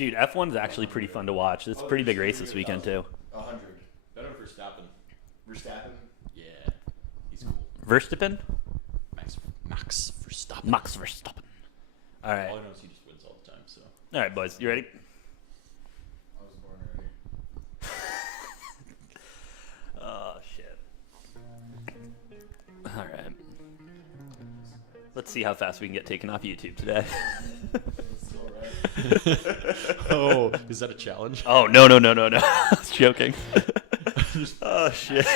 Dude, F1's actually pretty fun to watch. It's a pretty big race this weekend, too. 100. Better for Verstappen. Verstappen? Yeah. He's cool. Verstappen? Max Verstappen. Max Verstappen. All right. All I know is he just wins all the time, so. All right, boys. You ready? I was born ready. Oh, shit. All right. Let's see how fast we can get taken off YouTube today. Oh, is that a challenge? Oh, no. I was joking. Oh, shit.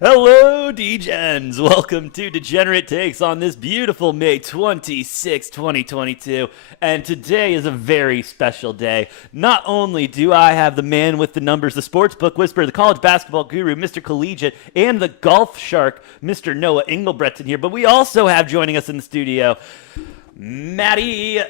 Hello, Degens. Welcome to Degenerate Takes on this beautiful May 26, 2022. And today is a very special day. Not only do I have the man with the numbers, the sportsbook whisperer, the college basketball guru, Mr. Collegiate, and the golf shark, Mr. Noah Engelbrechtson here, but we also have joining us in the studio, Maddie...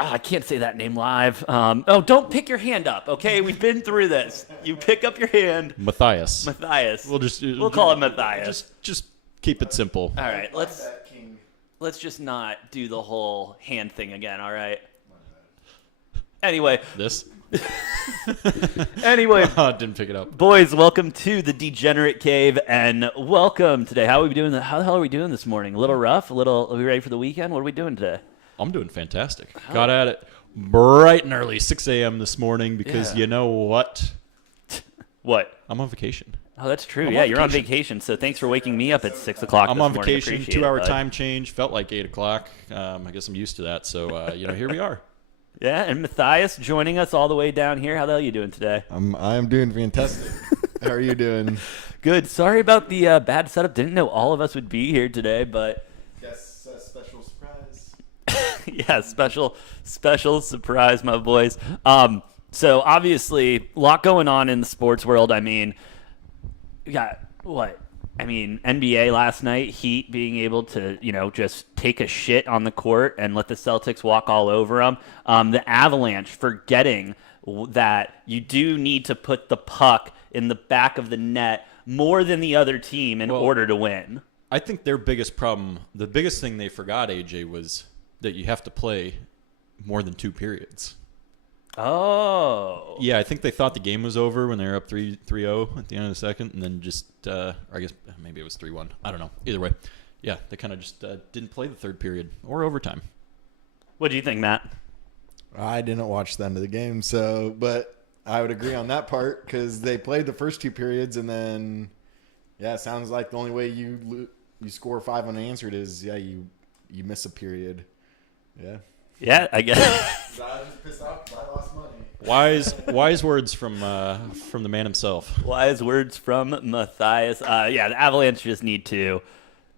I can't say that name live. Don't pick your hand up, okay? We've been through this. You pick up your hand. Matthias. We'll call him Matthias. Just keep it simple. All right, let's just not do the whole hand thing again, all right? Anyway. This? Anyway. Didn't pick it up. Boys, welcome to the Degenerate Cave, and welcome today. How are we doing? How the hell are we doing this morning? A little rough? Are we ready for the weekend? What are we doing today? I'm doing fantastic. Got at it bright and early, 6 a.m. this morning, because you know what? What? I'm on vacation. Oh, that's true. You're on vacation, so thanks for waking me up at 6 o'clock I'm this on morning. vacation, 2-hour time change. Felt like 8 o'clock. I guess I'm used to that, so, here we are. Yeah, and Matthias joining us all the way down here. How the hell are you doing today? I'm doing fantastic. How are you doing? Good. Sorry about the bad setup. Didn't know all of us would be here today, but... Yes, a special surprise. Yeah, special surprise, my boys. So obviously, a lot going on in the sports world. I mean, we got what? I mean, NBA last night, Heat being able to, just take a shit on the court and let the Celtics walk all over them. The Avalanche forgetting that you do need to put the puck in the back of the net more than the other team in order to win. I think their biggest problem, the biggest thing they forgot, AJ, was that you have to play more than 2 periods. Oh. Yeah, I think they thought the game was over when they were up 3-0 at the end of the second, and then just, or I guess maybe it was 3-1. I don't know. Either way, yeah, they kind of just didn't play the third period or overtime. What do you think, Matt? I didn't watch the end of the game, but I would agree on that part because they played the first 2 periods, and then, it sounds like the only way you score 5 unanswered is, you miss a period. Yeah. Yeah, I guess. So I was just pissed off because I lost money. Wise words from the man himself. Wise words from Matthias. The Avalanche just need to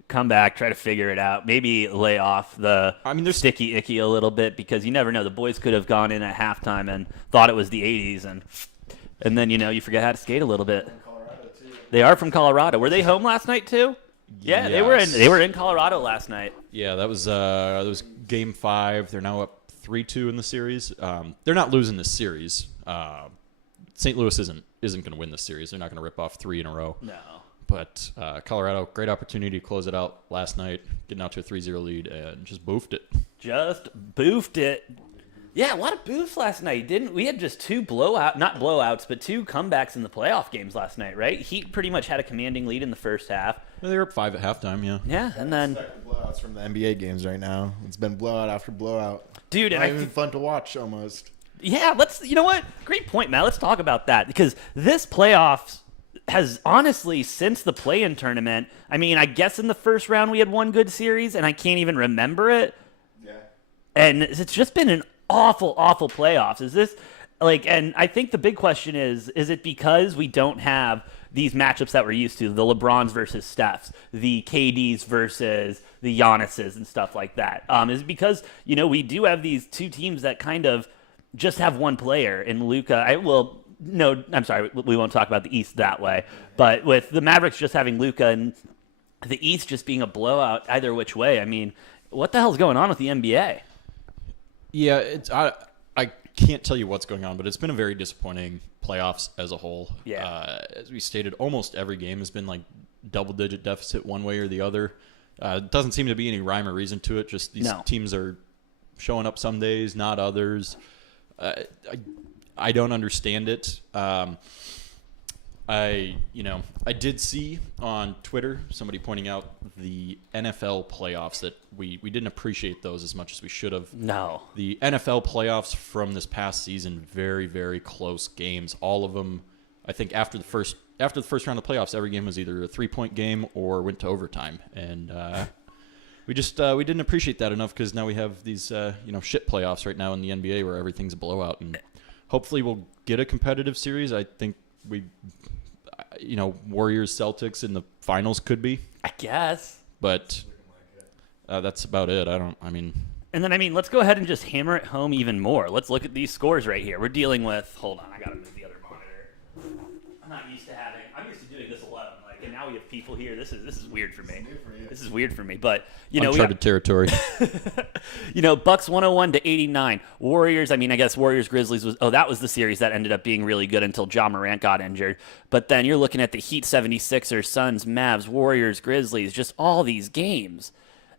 come back, try to figure it out, maybe lay off the sticky icky a little bit because you never know. The boys could have gone in at halftime and thought it was the 80s, and then you forget how to skate a little bit. They are from Colorado. Were they home last night too? Yeah, yes. They were in Colorado last night. Yeah, that was Game 5. They're now up 3-2 in the series. They're not losing this series. St. Louis isn't going to win this series. They're not going to rip off 3 in a row. No. But Colorado, great opportunity to close it out last night, getting out to a 3-0 lead, and just boofed it. Yeah, a lot of boofs last night, didn't we? Had just 2 not blowouts, but 2 comebacks in the playoff games last night, right? Heat pretty much had a commanding lead in the first half. They were up 5 at halftime, yeah. Yeah, and then Expect the blowouts from the NBA games right now. It's been blowout after blowout. Dude, not even fun to watch almost. Yeah, you know what? Great point, Matt. Let's talk about that because this playoffs has honestly, since the play-in tournament, I mean, I guess in the first round we had one good series, and I can't even remember it. Yeah. And it's just been an awful playoffs. Is this and I think the big question is it because we don't have these matchups that we're used to, the LeBrons versus Stephs, the KDs versus the Giannis's and stuff like that? Is it because, we do have these 2 teams that kind of just have one player in Luka? No, I'm sorry, we won't talk about the East that way. But with the Mavericks just having Luka and the East just being a blowout either which way, I mean, what the hell's going on with the NBA? Yeah, I can't tell you what's going on, but it's been a very disappointing playoffs as a whole. Yeah. As we stated, almost every game has been like double-digit deficit one way or the other. It doesn't seem to be any rhyme or reason to it. Just these teams are showing up some days, not others. I don't understand it. I did see on Twitter somebody pointing out the NFL playoffs that we didn't appreciate those as much as we should have. No. The NFL playoffs from this past season, very, very close games. All of them, I think after the first round of playoffs, every game was either a 3-point game or went to overtime. And we didn't appreciate that enough because now we have these shit playoffs right now in the NBA where everything's a blowout. And hopefully we'll get a competitive series. I think Warriors Celtics in the finals could be, I guess. but that's about it. And then, let's go ahead and just hammer it home even more. Let's look at these scores right here. We're dealing with, hold on, I got to move the other monitor. I'm used to doing this alone. And now we have people here. This is weird for me. This is weird for me. But, uncharted territory. Bucks 101-89. Warriors, I guess Warriors Grizzlies that was the series that ended up being really good until Ja Morant got injured. But then you're looking at the Heat 76ers, Suns, Mavs, Warriors, Grizzlies, just all these games.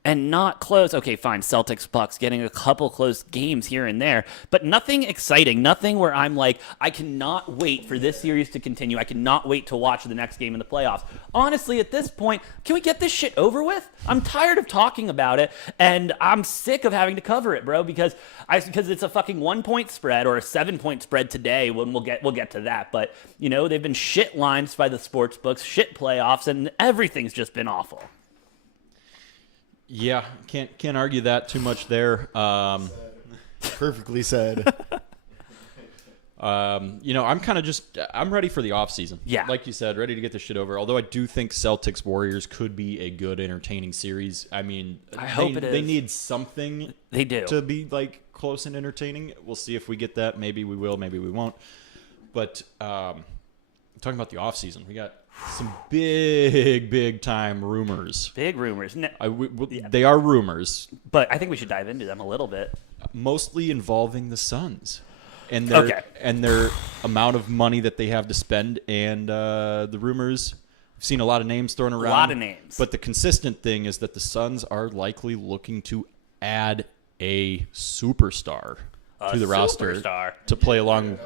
And not close. Okay, fine. Celtics, Bucks, getting a couple close games here and there, but nothing exciting. Nothing where I'm like, I cannot wait for this series to continue. I cannot wait to watch the next game in the playoffs. Honestly, at this point, can we get this shit over with? I'm tired of talking about it, and I'm sick of having to cover it, bro. Because it's a fucking 1-point spread or a 7-point spread today. When we'll get to that, but they've been shit lines by the sports books, shit playoffs, and everything's just been awful. Yeah, can't argue that too much there. Perfectly said. I'm ready for the off season. Yeah, like you said, ready to get this shit over. Although I do think Celtics Warriors could be a good, entertaining series. I hope it is. They need something. They do to be close and entertaining. We'll see if we get that. Maybe we will. Maybe we won't. But talking about the off season, we got some big time rumors. Big rumors. No, They are rumors, but I think we should dive into them a little bit. Mostly involving the Suns and their amount of money that they have to spend, and the rumors. I've seen a lot of names thrown around. A lot of names. But the consistent thing is that the Suns are likely looking to add a superstar to the roster to play along.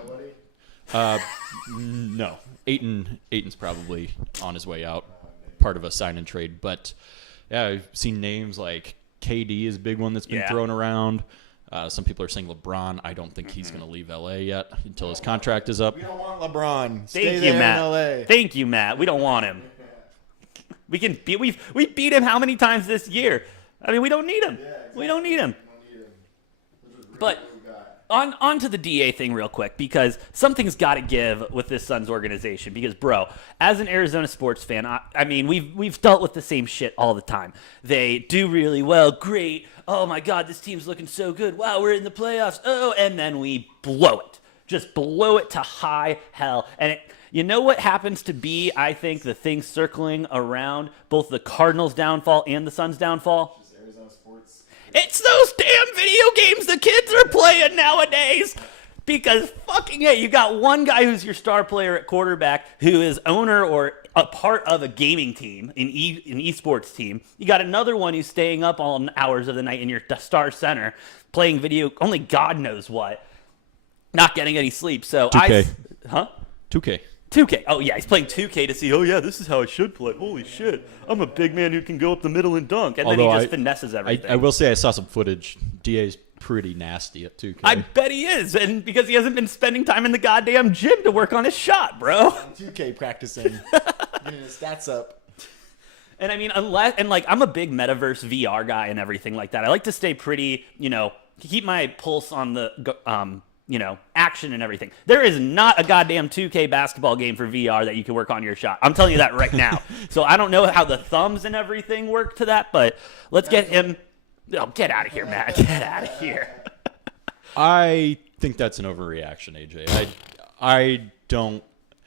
No. Ayton's probably on his way out, part of a sign and trade. But yeah, I've seen names like KD is a big one that's been thrown around. Some people are saying LeBron. I don't think he's going to leave LA yet until his contract is up. We don't want LeBron. Thank you, Matt. Thank you, Matt. We don't want him. We beat him how many times this year? We don't need him. Yeah, exactly. We don't need him. But on to the DA thing real quick, because something's got to give with this Suns organization. Because, bro, as an Arizona sports fan, we've dealt with the same shit all the time. They do really well, great. Oh my God, this team's looking so good. Wow, we're in the playoffs. Oh, and then we blow it, just blow it to high hell. And you know what happens to be, I think, the thing circling around both the Cardinals' downfall and the Suns' downfall? Arizona sports. It's those damn video games the kids are playing nowadays. Because fucking hey, you got one guy who's your star player at quarterback who is owner or a part of a gaming team, an esports team. You got another one who's staying up all hours of the night in your star center playing video, only God knows what, not getting any sleep. So 2K. 2K. 2K. Oh, yeah, he's playing 2K to see, oh, yeah, this is how I should play. Holy shit. I'm a big man who can go up the middle and dunk. And then he just finesses everything. I will say I saw some footage. DA's pretty nasty at 2K. I bet he is. And because he hasn't been spending time in the goddamn gym to work on his shot, bro. 2K practicing. Getting his stats up. And I'm a big metaverse VR guy and everything like that. I like to stay pretty, keep my pulse on the action and everything. There is not a goddamn 2K basketball game for VR that you can work on your shot. I'm telling you that right now. So I don't know how the thumbs and everything work to that, but let's get him. Oh, get out of here, Matt. Get out of here. I think that's an overreaction, AJ. I don't.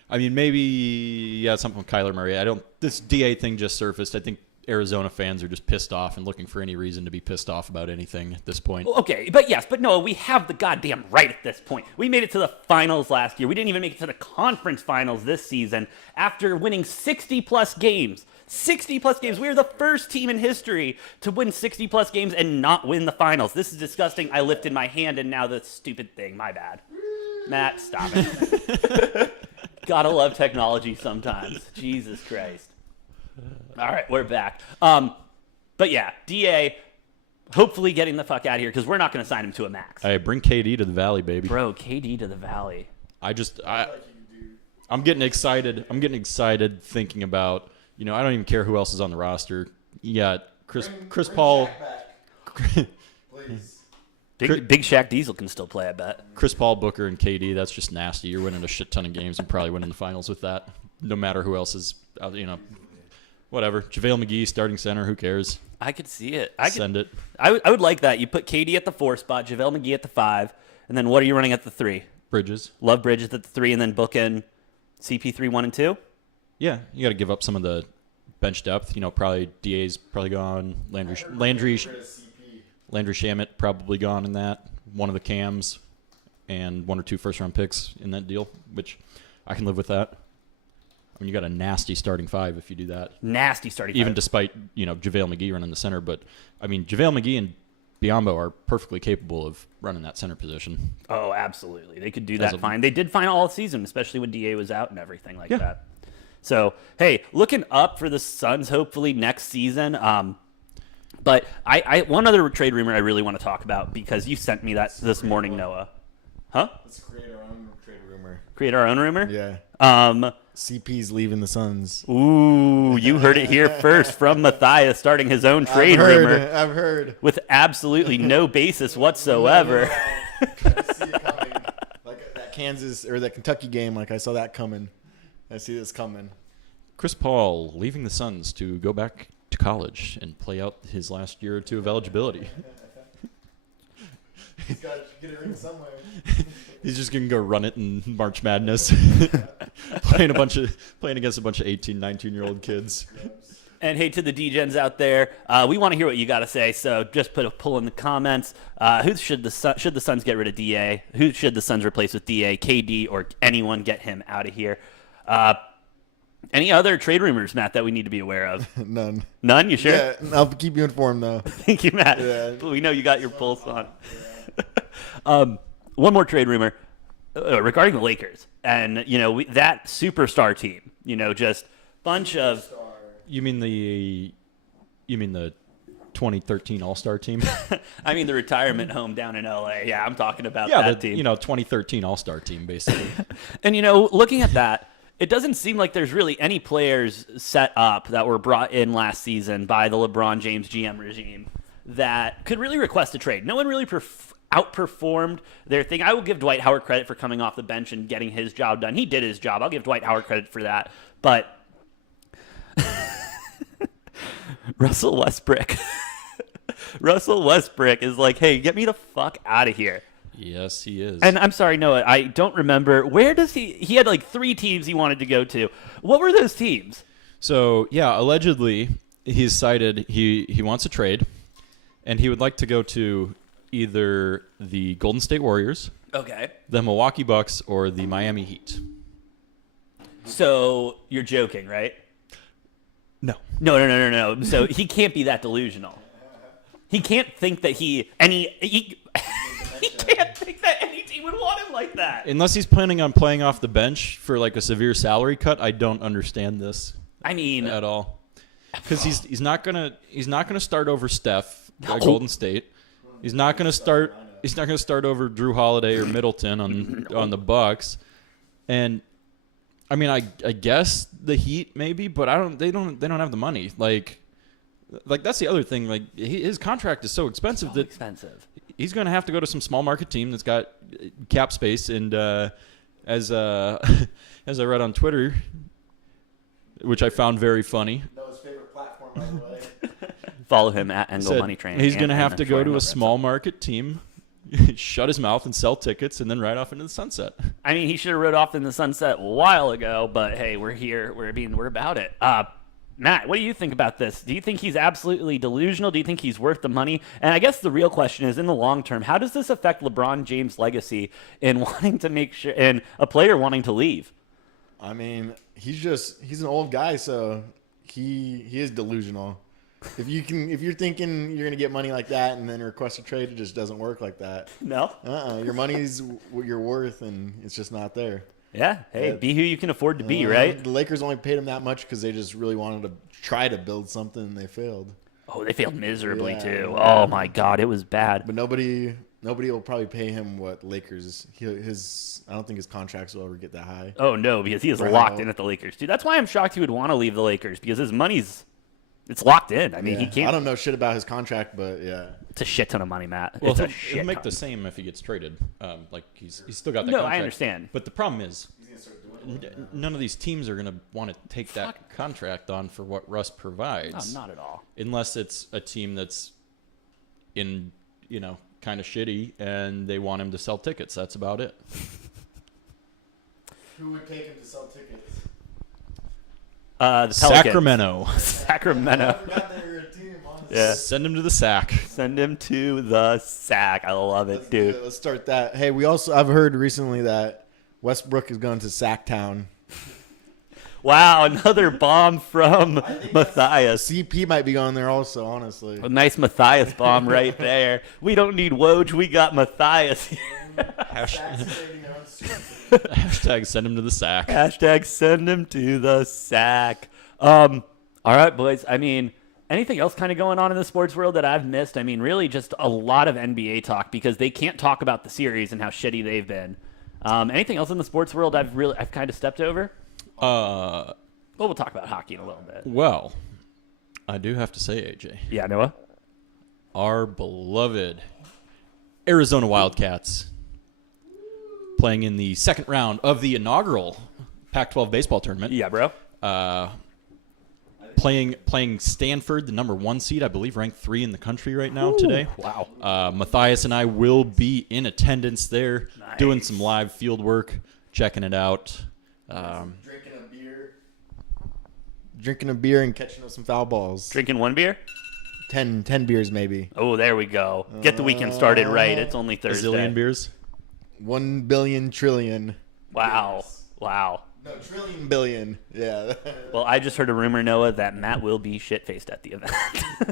Maybe something with Kyler Murray. This DA thing just surfaced. I think Arizona fans are just pissed off and looking for any reason to be pissed off about anything at this point. Okay, but no, we have the goddamn right at this point. We made it to the finals last year. We didn't even make it to the conference finals this season after winning 60-plus games. 60-plus games. We are the first team in history to win 60-plus games and not win the finals. This is disgusting. I lifted my hand, and now the stupid thing. My bad. Matt, stop it. Gotta love technology sometimes. Jesus Christ. All right, we're back. But yeah, DA, hopefully getting the fuck out of here because we're not going to sign him to a max. Hey, bring KD to the Valley, baby. Bro, KD to the Valley. I'm getting excited. I'm getting excited thinking about, I don't even care who else is on the roster. You got Chris Paul. Please. Big Shaq Diesel can still play, I bet. Chris Paul, Booker, and KD, that's just nasty. You're winning a shit ton of games and probably winning the finals with that, no matter who else is, whatever. JaVale McGee, starting center, who cares? I could see it. Send it. I would like that. You put KD at the 4 spot, JaVale McGee at the 5, and then what are you running at the 3? Bridges. Love Bridges at the 3, and then book in CP3, 1, and 2? Yeah, you got to give up some of the bench depth. Probably DA's probably gone. Landry Shamet probably gone in that. One of the Cams and 1 or 2 first-round picks in that deal, which I can live with that. I mean, you got a nasty starting 5 if you do that. Nasty starting 5. Even despite, JaVale McGee running the center. But, I mean, JaVale McGee and Biyombo are perfectly capable of running that center position. Oh, absolutely. They could do that fine. They did fine all season, especially when DA was out and everything like that. So, hey, looking up for the Suns hopefully next season. But I one other trade rumor I really want to talk about because you sent me that this morning, Noah. Huh? Let's create our own trade rumor. Create our own rumor? Yeah. CP's leaving the Suns. Ooh, you heard it here first from Matthias starting his own trade rumor. I've heard. With absolutely no basis whatsoever. I see it coming. Like that Kansas or that Kentucky game, like I saw that coming. I see this coming. Chris Paul leaving the Suns to go back to college and play out his last year or two of eligibility. He's got to get it in somewhere. He's just gonna go run it in March Madness, playing against a bunch of 18, 19-year-old kids. And hey, to the Degens out there, we want to hear what you got to say. So just put a pull in the comments. Who should the Suns get rid of DA? Who should the Suns replace with DA? KD or anyone? Get him out of here. Any other trade rumors, Matt, that we need to be aware of? None. None? You sure? Yeah, I'll keep you informed though. Thank you, Matt. Yeah. We know you got your pulse on. One more trade rumor regarding the Lakers, and that superstar team. Just bunch of. You mean the 2013 All-Star team? I mean the retirement home down in LA. Yeah, I'm talking about that team. 2013 All-Star team, basically. And looking at that, it doesn't seem like there's really any players set up that were brought in last season by the LeBron James GM regime that could really request a trade. No one really outperformed their thing. I will give Dwight Howard credit for coming off the bench and getting his job done. He did his job. I'll give Dwight Howard credit for that. But Russell Westbrook is like, hey, get me the fuck out of here. Yes, he is. And I'm sorry, Noah, I don't remember. Where does he had like 3 teams he wanted to go to. What were those teams? So, yeah, allegedly he's cited he wants a trade, and he would like to go to either the Golden State Warriors, okay, the Milwaukee Bucks, or the Miami Heat. So you're joking, right? No. No. So he can't be that delusional. He can't think that he can't think that any team would want him like that. Unless he's planning on playing off the bench for like a severe salary cut, I don't understand this. I mean, at all, because he's not gonna start over Steph at Golden State. He's not gonna start over Drew Holiday or Middleton on the Bucks, and I mean I guess the Heat maybe, but they don't have the money. Like that's the other thing. Like his contract is so expensive he's going to have to go to some small market team that's got cap space. And as I read on Twitter, which I found very funny. Noah's favorite platform, by the way. Follow him at Engel Money Train. He's going to have to go to a small market team, shut his mouth and sell tickets, and then ride off into the sunset. I mean, he should have rode off in the sunset a while ago, but hey, we're here. We're about it. Matt, what do you think about this? Do you think he's absolutely delusional? Do you think he's worth the money? And I guess the real question is, in the long term, how does this affect LeBron James' legacy in wanting to make sure, and a player wanting to leave? I mean, he's an old guy, so he is delusional. If you're thinking you're gonna get money like that and then request a trade, it just doesn't work like that. No. Your money's what you're worth, and it's just not there. Yeah. Hey, be who you can afford to be, right? The Lakers only paid him that much because they just really wanted to try to build something, and they failed. Oh, they failed miserably too. Yeah. Oh my God, it was bad. But nobody will probably pay him what Lakers. I don't think his contracts will ever get that high. Oh no, because he is locked in at the Lakers, dude. That's why I'm shocked he would want to leave the Lakers, because his money's it's locked in. I mean, he can't. I don't know shit about his contract, but yeah, it's a shit ton of money, Matt. Well, It's a he'll shit make ton. the same if he gets traded. Like he's still got that No, contract. I understand. But the problem is, none of these teams are going to want to take that contract on for what Russ provides. No, not at all. Unless it's a team that's in, kind of shitty and they want him to sell tickets. That's about it. who would take him to sell tickets? The Pelicans. Sacramento. Sacramento. I forgot they were a team, honestly. Yeah. Send him to the sack. Send him to the sack. I love it, dude. Let's start that. Hey, I've heard recently that Westbrook is going to Sacktown. Wow, another bomb from Matthias. CP might be going there also, honestly. A nice Matthias bomb right there. We don't need Woj. We got Matthias here. Hashtag send him to the sack. Hashtag send him to the sack. All right, boys. I mean, anything else kind of going on in the sports world that I've missed? I mean, really just a lot of NBA talk because they can't talk about the series and how shitty they've been. Anything else in the sports world I've kind of stepped over? Well, we'll talk about hockey in a little bit. Well, I do have to say, AJ. Yeah, Noah? Our beloved Arizona Wildcats playing in the second round of the inaugural Pac-12 baseball tournament. Yeah, bro. Playing Stanford, the number 1 seed, I believe, ranked 3 in the country right now today. Wow. Matthias and I will be in attendance there, Nice. doing some live field work, checking it out. Drinking a beer and catching up some foul balls. Drinking one beer? 10 beers maybe. Oh, there we go. Get the weekend started right. It's only A Thursday. zillion beers. 1 billion trillion. Wow. Wow. No, trillion billion. Yeah. Well, I just heard a rumor, Noah, that Matt will be shit-faced at the event.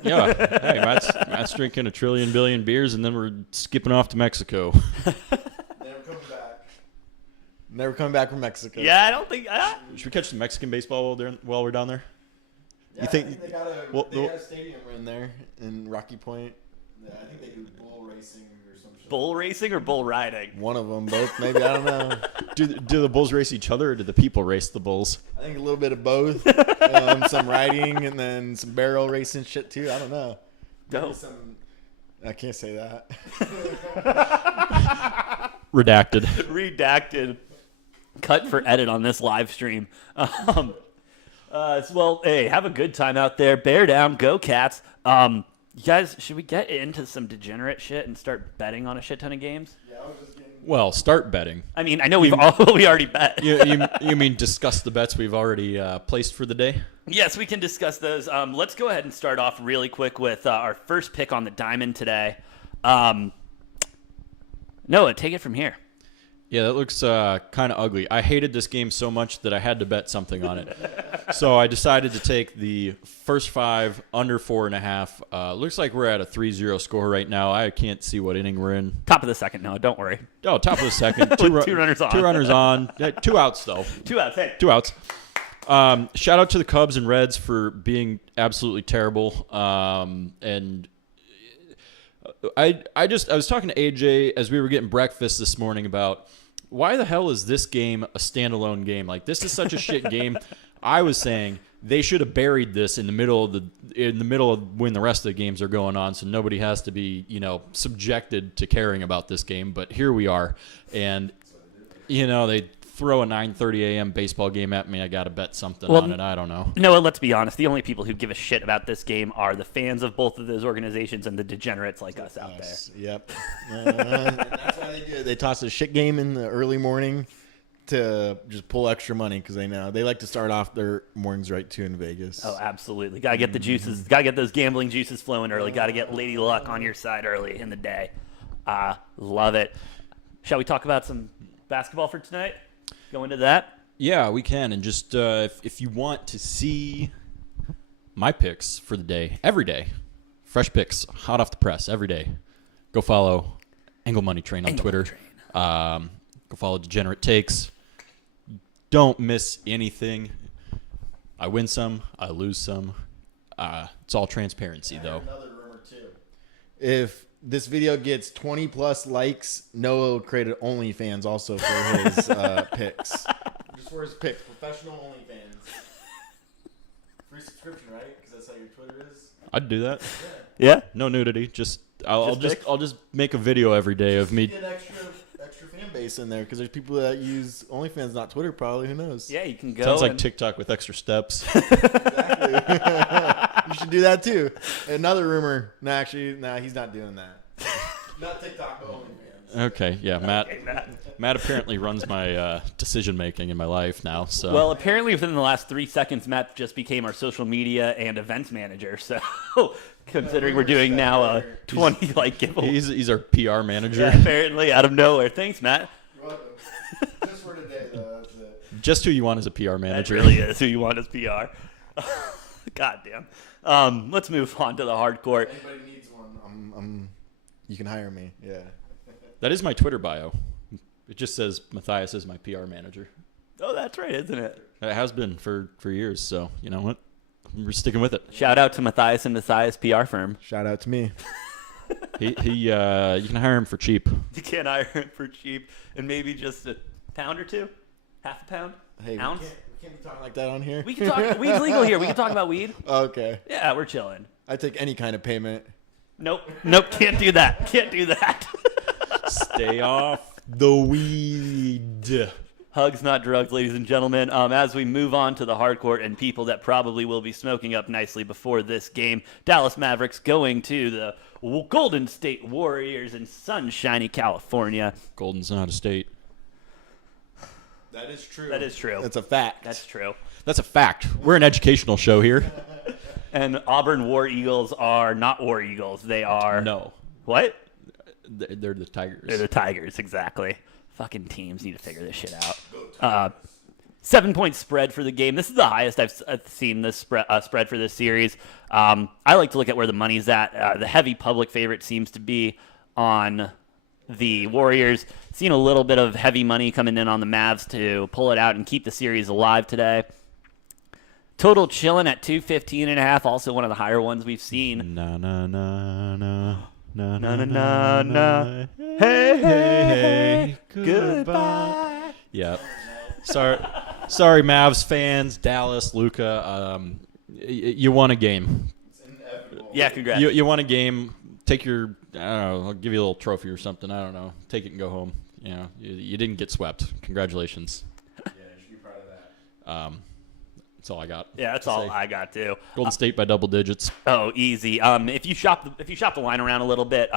Yeah. Hey, Matt's drinking a trillion billion beers, and then we're skipping off to Mexico. Never coming back from Mexico. Yeah, I don't think... Should we catch some Mexican baseball while we're down there? Yeah, You think- I think they got a stadium in there in Rocky Point. Yeah, I think they do bull racing or some shit. Bull racing or bull riding? One of them, both maybe. I don't know. Do the bulls race each other, or do the people race the bulls? I think a little bit of both. Some riding and then some barrel racing shit too. I don't know. Maybe Dope. I can't say that. Redacted. Redacted. Cut for edit on this live stream. Well, hey, have a good time out there. Bear down. Go Cats. You guys, should we get into some degenerate shit and start betting on a shit ton of games? Yeah, I was just getting. Well, start betting. I mean, I know we already bet. You mean discuss the bets we've already placed for the day? Yes, we can discuss those. Let's go ahead and start off really quick with our first pick on the diamond today. Noah, take it from here. Yeah, that looks kind of ugly. I hated this game so much that I had to bet something on it. So I decided to take the first 5 under 4.5. Looks like we're at a 3-0 score right now. I can't see what inning we're in. Top of the second, Noah. Don't worry. Oh, top of the second. With 2 runners on. 2 runners on. Yeah, 2 outs, though. 2 outs. Hey. 2 outs. Shout out to the Cubs and Reds for being absolutely terrible. And I was talking to AJ as we were getting breakfast this morning about why the hell is this game a standalone game? Like, this is such a shit game. I was saying they should have buried this in the middle of when the rest of the games are going on, so nobody has to be, subjected to caring about this game. But here we are, and they throw a 9:30 a.m. baseball game at me. I got to bet something on it. I don't know. Noah, let's be honest. The only people who give a shit about this game are the fans of both of those organizations and the degenerates like us out there. Yep. That's why they do it. They toss a shit game in the early morning to just pull extra money because they know they like to start off their mornings right too in Vegas. Oh, absolutely. Got to get the juices. Got to get those gambling juices flowing early. Got to get Lady Luck on your side early in the day. Love it. Shall we talk about some basketball for tonight? Go into that? Yeah, we can. And just if you want to see my picks for the day, every day, fresh picks, hot off the press, every day, go follow Angle Money Train on Twitter. Go follow Degenerate Takes. Don't miss anything. I win some, I lose some. It's all transparency, though. Another rumor too. If this video gets 20 plus likes, Noah created OnlyFans also for his picks. Just for his picks, professional OnlyFans. Free subscription, right? Because that's how your Twitter is. I'd do that. Yeah? No nudity. I'll just make a video every day of me. Get extra fan base in there because there's people that use OnlyFans, not Twitter, probably. Who knows? Yeah, you can go. Sounds like TikTok with extra steps. Exactly. You should do that too. Another rumor. No, he's not doing that. Not TikTok, but OnlyFans. Okay, yeah, Matt apparently runs my decision making in my life now. So Well, apparently within the last 3 seconds, Matt just became our social media and events manager. So, considering we're doing now a 20 like giveaway. he's our PR manager. Yeah, apparently out of nowhere. Thanks, Matt. You're welcome. Just for today, though. That's it. Just who you want as a PR That manager. really is who you want as PR. God damn. Let's move on to the hard court. If anybody needs one, you can hire me. Yeah. That is my Twitter bio. It just says Matthias is my PR manager. Oh, that's right, isn't it? It has been for years. So you know what? We're sticking with it. Shout out to Matthias and Matthias PR firm. Shout out to me. You can hire him for cheap. You can't hire him for cheap and maybe just a pound or two, half a pound, Hey, ounce. we can't be talking like that on here. We can talk. Weed's legal here. We can talk about weed. Okay. Yeah, we're chilling. I take any kind of payment. Nope. Can't do that. Can't do that. Stay off the weed. Hugs, not drugs, ladies and gentlemen. As we move on to the hard court and people that probably will be smoking up nicely before this game, Dallas Mavericks going to the Golden State Warriors in sunshiny California. Golden's not a state. That is true. That is true. That's a fact. That's true. That's a fact. We're an educational show here. And Auburn War Eagles are not War Eagles. They are... No. What? They're the Tigers. They're the Tigers, exactly. Fucking teams need to figure this shit out. 7-point spread for the game. This is the highest I've seen this spread for this series. I like to look at where the money's at. The heavy public favorite seems to be on the Warriors. Seen a little bit of heavy money coming in on the Mavs to pull it out and keep the series alive today. Total chilling at 215.5. Also one of the higher ones we've seen. Na na na na. Na Na na na na. Hey, hey, hey. Goodbye. Yeah. Sorry, Mavs fans, Dallas, Luka. You won a game. Yeah, congrats. You won a game. Take your, I don't know, I'll give you a little trophy or something. I don't know. Take it and go home. You know, you didn't get swept. Congratulations. Yeah, you should be proud of that. That's all I got. Yeah, that's all I got too. Golden State by double digits. Oh, easy. If you shop the line around a little bit,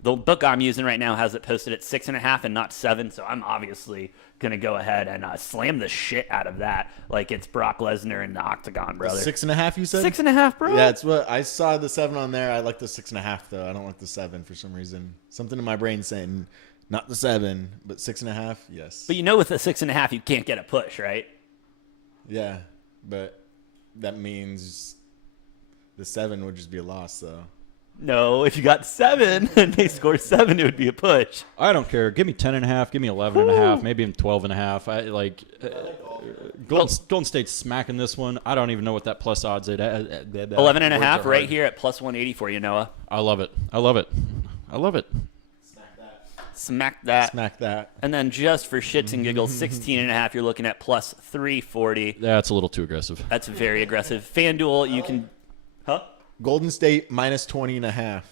the book I'm using right now has it posted at 6.5 and not 7. So I'm obviously gonna go ahead and slam the shit out of that, like it's Brock Lesnar in the Octagon, brother. 6.5, you said? 6.5, bro. Yeah, it's what I saw the 7 on there. I like the 6.5 though. I don't like the 7 for some reason. Something in my brain saying not the 7, but 6.5. Yes. But you know, with the 6.5, you can't get a push, right? Yeah, but that means the 7 would just be a loss, though. No, if you got 7 and they score 7, it would be a push. I don't care. Give me 10.5. Give me 11.5. Maybe even 12.5. I like. Golden State's smacking this one. I don't even know what that plus odds is. 11.5 right here at plus 180 for you, Noah. I love it. I love it. I love it. Smack that. Smack that. And then just for shits and giggles, 16.5, you're looking at plus 340. That's a little too aggressive. That's very aggressive. FanDuel, you can... Huh? Golden State minus 20.5.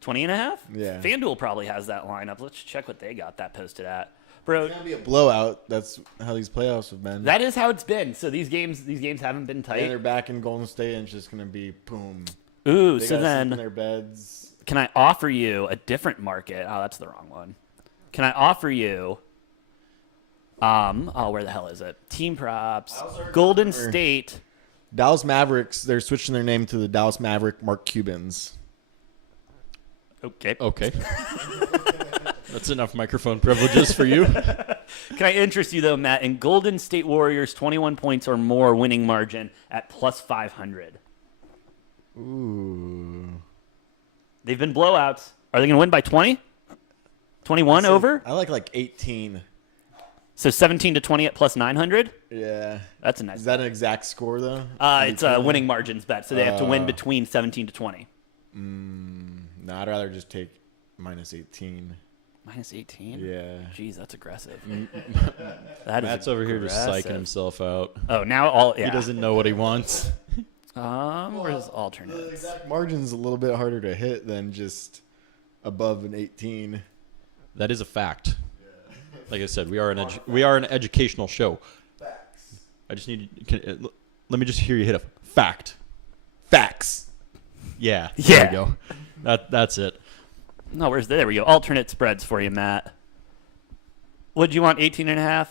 20.5? Yeah. FanDuel probably has that lineup. Let's check what they got that posted at. Bro, It's gonna be a blowout. That's how these playoffs have been. that is how it's been. So these games haven't been and tight. they're back in Golden State, and it's just gonna be boom. Ooh, They so gotta sleep in then their beds. can I offer you a different market? Oh, that's the wrong one. Can I offer you Where the hell is it? Team props. Golden State. Dallas Mavericks, they're switching their name to the Dallas Maverick Mark Cubans. Okay. Okay. That's enough microphone privileges for you. Can I interest you, though, Matt, in Golden State Warriors 21 points or more winning margin at plus 500? Ooh. They've been blowouts. Are they going to win by 20? 21 over? I like 18. So 17 to 20 at plus 900? Yeah. That's a nice. Is that an exact score, though? It's a winning margins bet, so they have to win between 17 to 20. No, I'd rather just take minus 18. Minus 18? Yeah. Jeez, that's aggressive. Matt's over here just psyching himself out. Oh, now He doesn't know what he wants. Where's The alternates? exact margin's a little bit harder to hit than just above an 18. That is a fact. Like I said, we are an educational show. Facts. I just need. Let me just hear you hit a fact. Facts. Yeah. Yeah. There we go. That's it. No, there we go. Alternate spreads for you, Matt. Would you want 18.5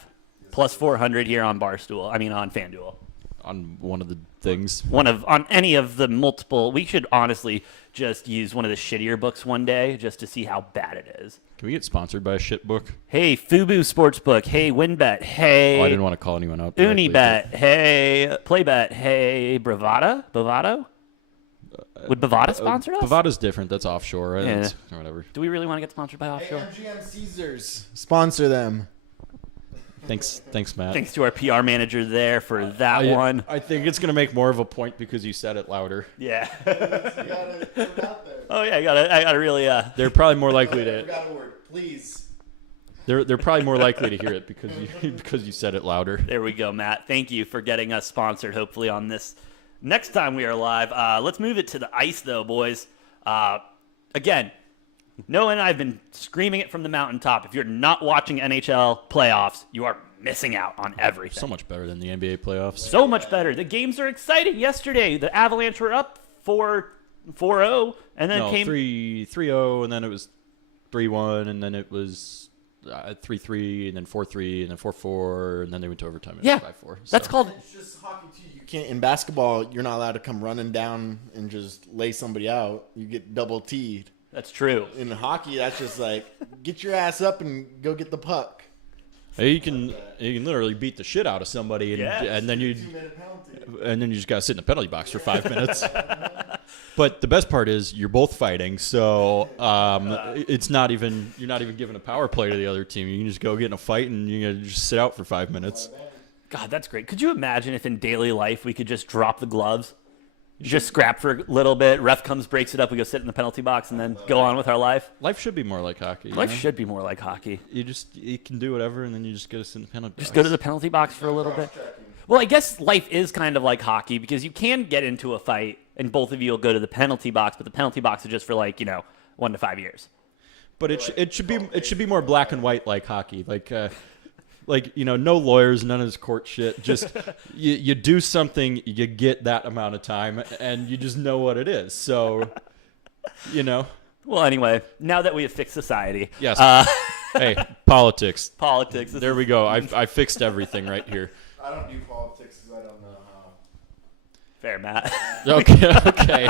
plus 400 here on Barstool? I mean, on FanDuel. On one of the things. On any of the multiple. We should honestly just use one of the shittier books one day just to see how bad it is. Can we get sponsored by a shit book? Hey, Fubu Sportsbook. Hey, WinBet. Hey, Oh, I didn't want to call anyone out. directly, Unibet. Hey, PlayBet. Hey, Bravado? Would Bovada sponsor us? Bovada's different. That's offshore. Right? Yeah. Or whatever. Do we really want to get sponsored by Hey, offshore? MGM Caesars. Sponsor them. Thanks, Matt. Thanks to our PR manager there for that one. I think it's gonna make more of a point because you said it louder. Yeah. You gotta put it out there. Oh yeah, I gotta really They're probably more likely I to. forgot a word. Please. They're probably more likely to hear it because you said it louder. There we go, Matt. Thank you for getting us sponsored. Hopefully on this next time we are live. Let's move it to the ice though, boys. Again, Noah and I have been screaming it from the mountaintop. If you're not watching NHL playoffs, you are missing out on everything. So much better than the NBA playoffs. So much better. The games are exciting. Yesterday, the Avalanche were up 4-0, and then came 3-0, and then it was 3-1, and then it was 3-3, and then 4-3, and then 4-4, and then they went to overtime. And Yeah, 5-4. that's called. It's just hockey too. You can't in basketball. You're not allowed to come running down and just lay somebody out. You get double T'd. That's true. In hockey, that's just like get your ass up and go get the puck. Hey, you can literally beat the shit out of somebody, and Yes. and then you 2-minute penalty. and then you just gotta sit in the penalty box for 5 minutes. But the best part is you're both fighting, so you're not even giving a power play to the other team. You can just go get in a fight and you can just sit out for 5 minutes. God, that's great. Could you imagine if in daily life we could just drop the gloves, just scrap for a little bit, ref comes, breaks it up, we go sit in the penalty box, and then go on with our life? Life should be more like hockey. Life you know? should be more like hockey. You can do whatever, and then you just go sit in the penalty box. Just go to the penalty box for a little bit. Well, I guess life is kind of like hockey because you can get into a fight and both of you will go to the penalty box, but the penalty box is just for 1 to 5 years. But it should be more black and white like hockey. No lawyers, none of this court shit. Just you do something, you get that amount of time, and you just know what it is. So, Well, anyway, now that we have fixed society, yes. Hey, politics. politics. There we go. I fixed everything right here. I don't do politics because I don't know how. Fair, Matt. Okay.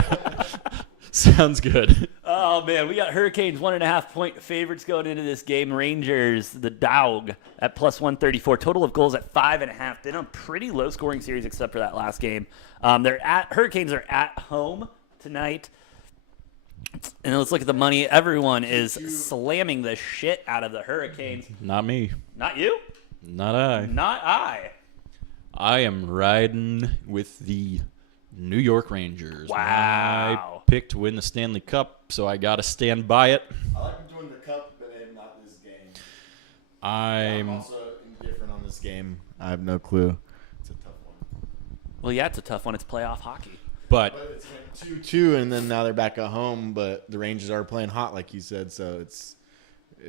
Sounds good. Oh, man, we got Hurricanes 1.5 point favorites going into this game. Rangers, the Dog, at plus 134. Total of goals at 5.5. Been a pretty low-scoring series except for that last game. Hurricanes are at home tonight. And let's look at the money. Everyone is slamming the shit out of the Hurricanes. Not me. Not you? Not I. Not I. I am riding with the New York Rangers. Wow. I picked to win the Stanley Cup, so I got to stand by it. I like them doing the cup, but maybe not this game. I'm I'm also indifferent on this game. I have no clue. It's a tough one. Well, yeah, it's a tough one. It's playoff hockey. but But it's went 2-2, and then now they're back at home, but the Rangers are playing hot, like you said, so it's –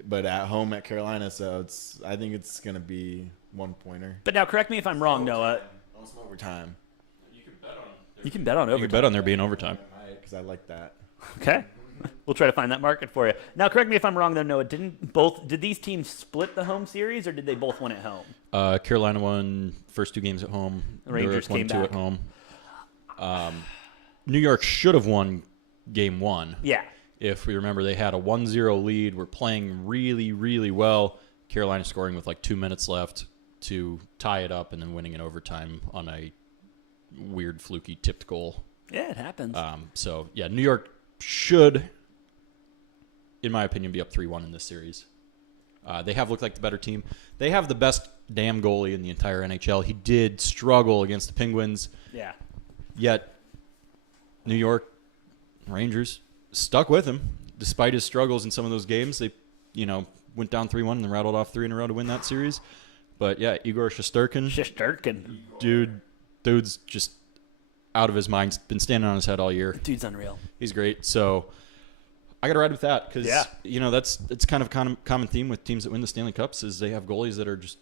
but at home at Carolina, so I think it's going to be one-pointer. But now, correct me if I'm wrong, Noah. Almost overtime. You can bet on you overtime. can bet on there being overtime. Because I like that. Okay. We'll try to find that market for you. Now, correct me if I'm wrong, though, Noah. Did these teams split the home series, or did they both win at home? Carolina won first 2 games at home. The Rangers New York won came 2 back. at home. New York should have won game 1. Yeah. If we remember, they had a 1-0 lead. Were playing really, really well. Carolina scoring with like 2 minutes left to tie it up and then winning in overtime on a weird, fluky tipped goal. Yeah, it happens. So, yeah, New York should, in my opinion, be up 3-1 in this series. They have looked like the better team. They have the best damn goalie in the entire NHL. He did struggle against the Penguins. Yeah. Yet, New York Rangers stuck with him despite his struggles in some of those games. They, went down 3-1 and then rattled off 3 in a row to win that series. But, yeah, Igor Shesterkin. Dude's just out of his mind. Been standing on his head all year. Dude's unreal. He's great. So I got to ride with that because, that's kind of a common theme with teams that win the Stanley Cups is they have goalies that are just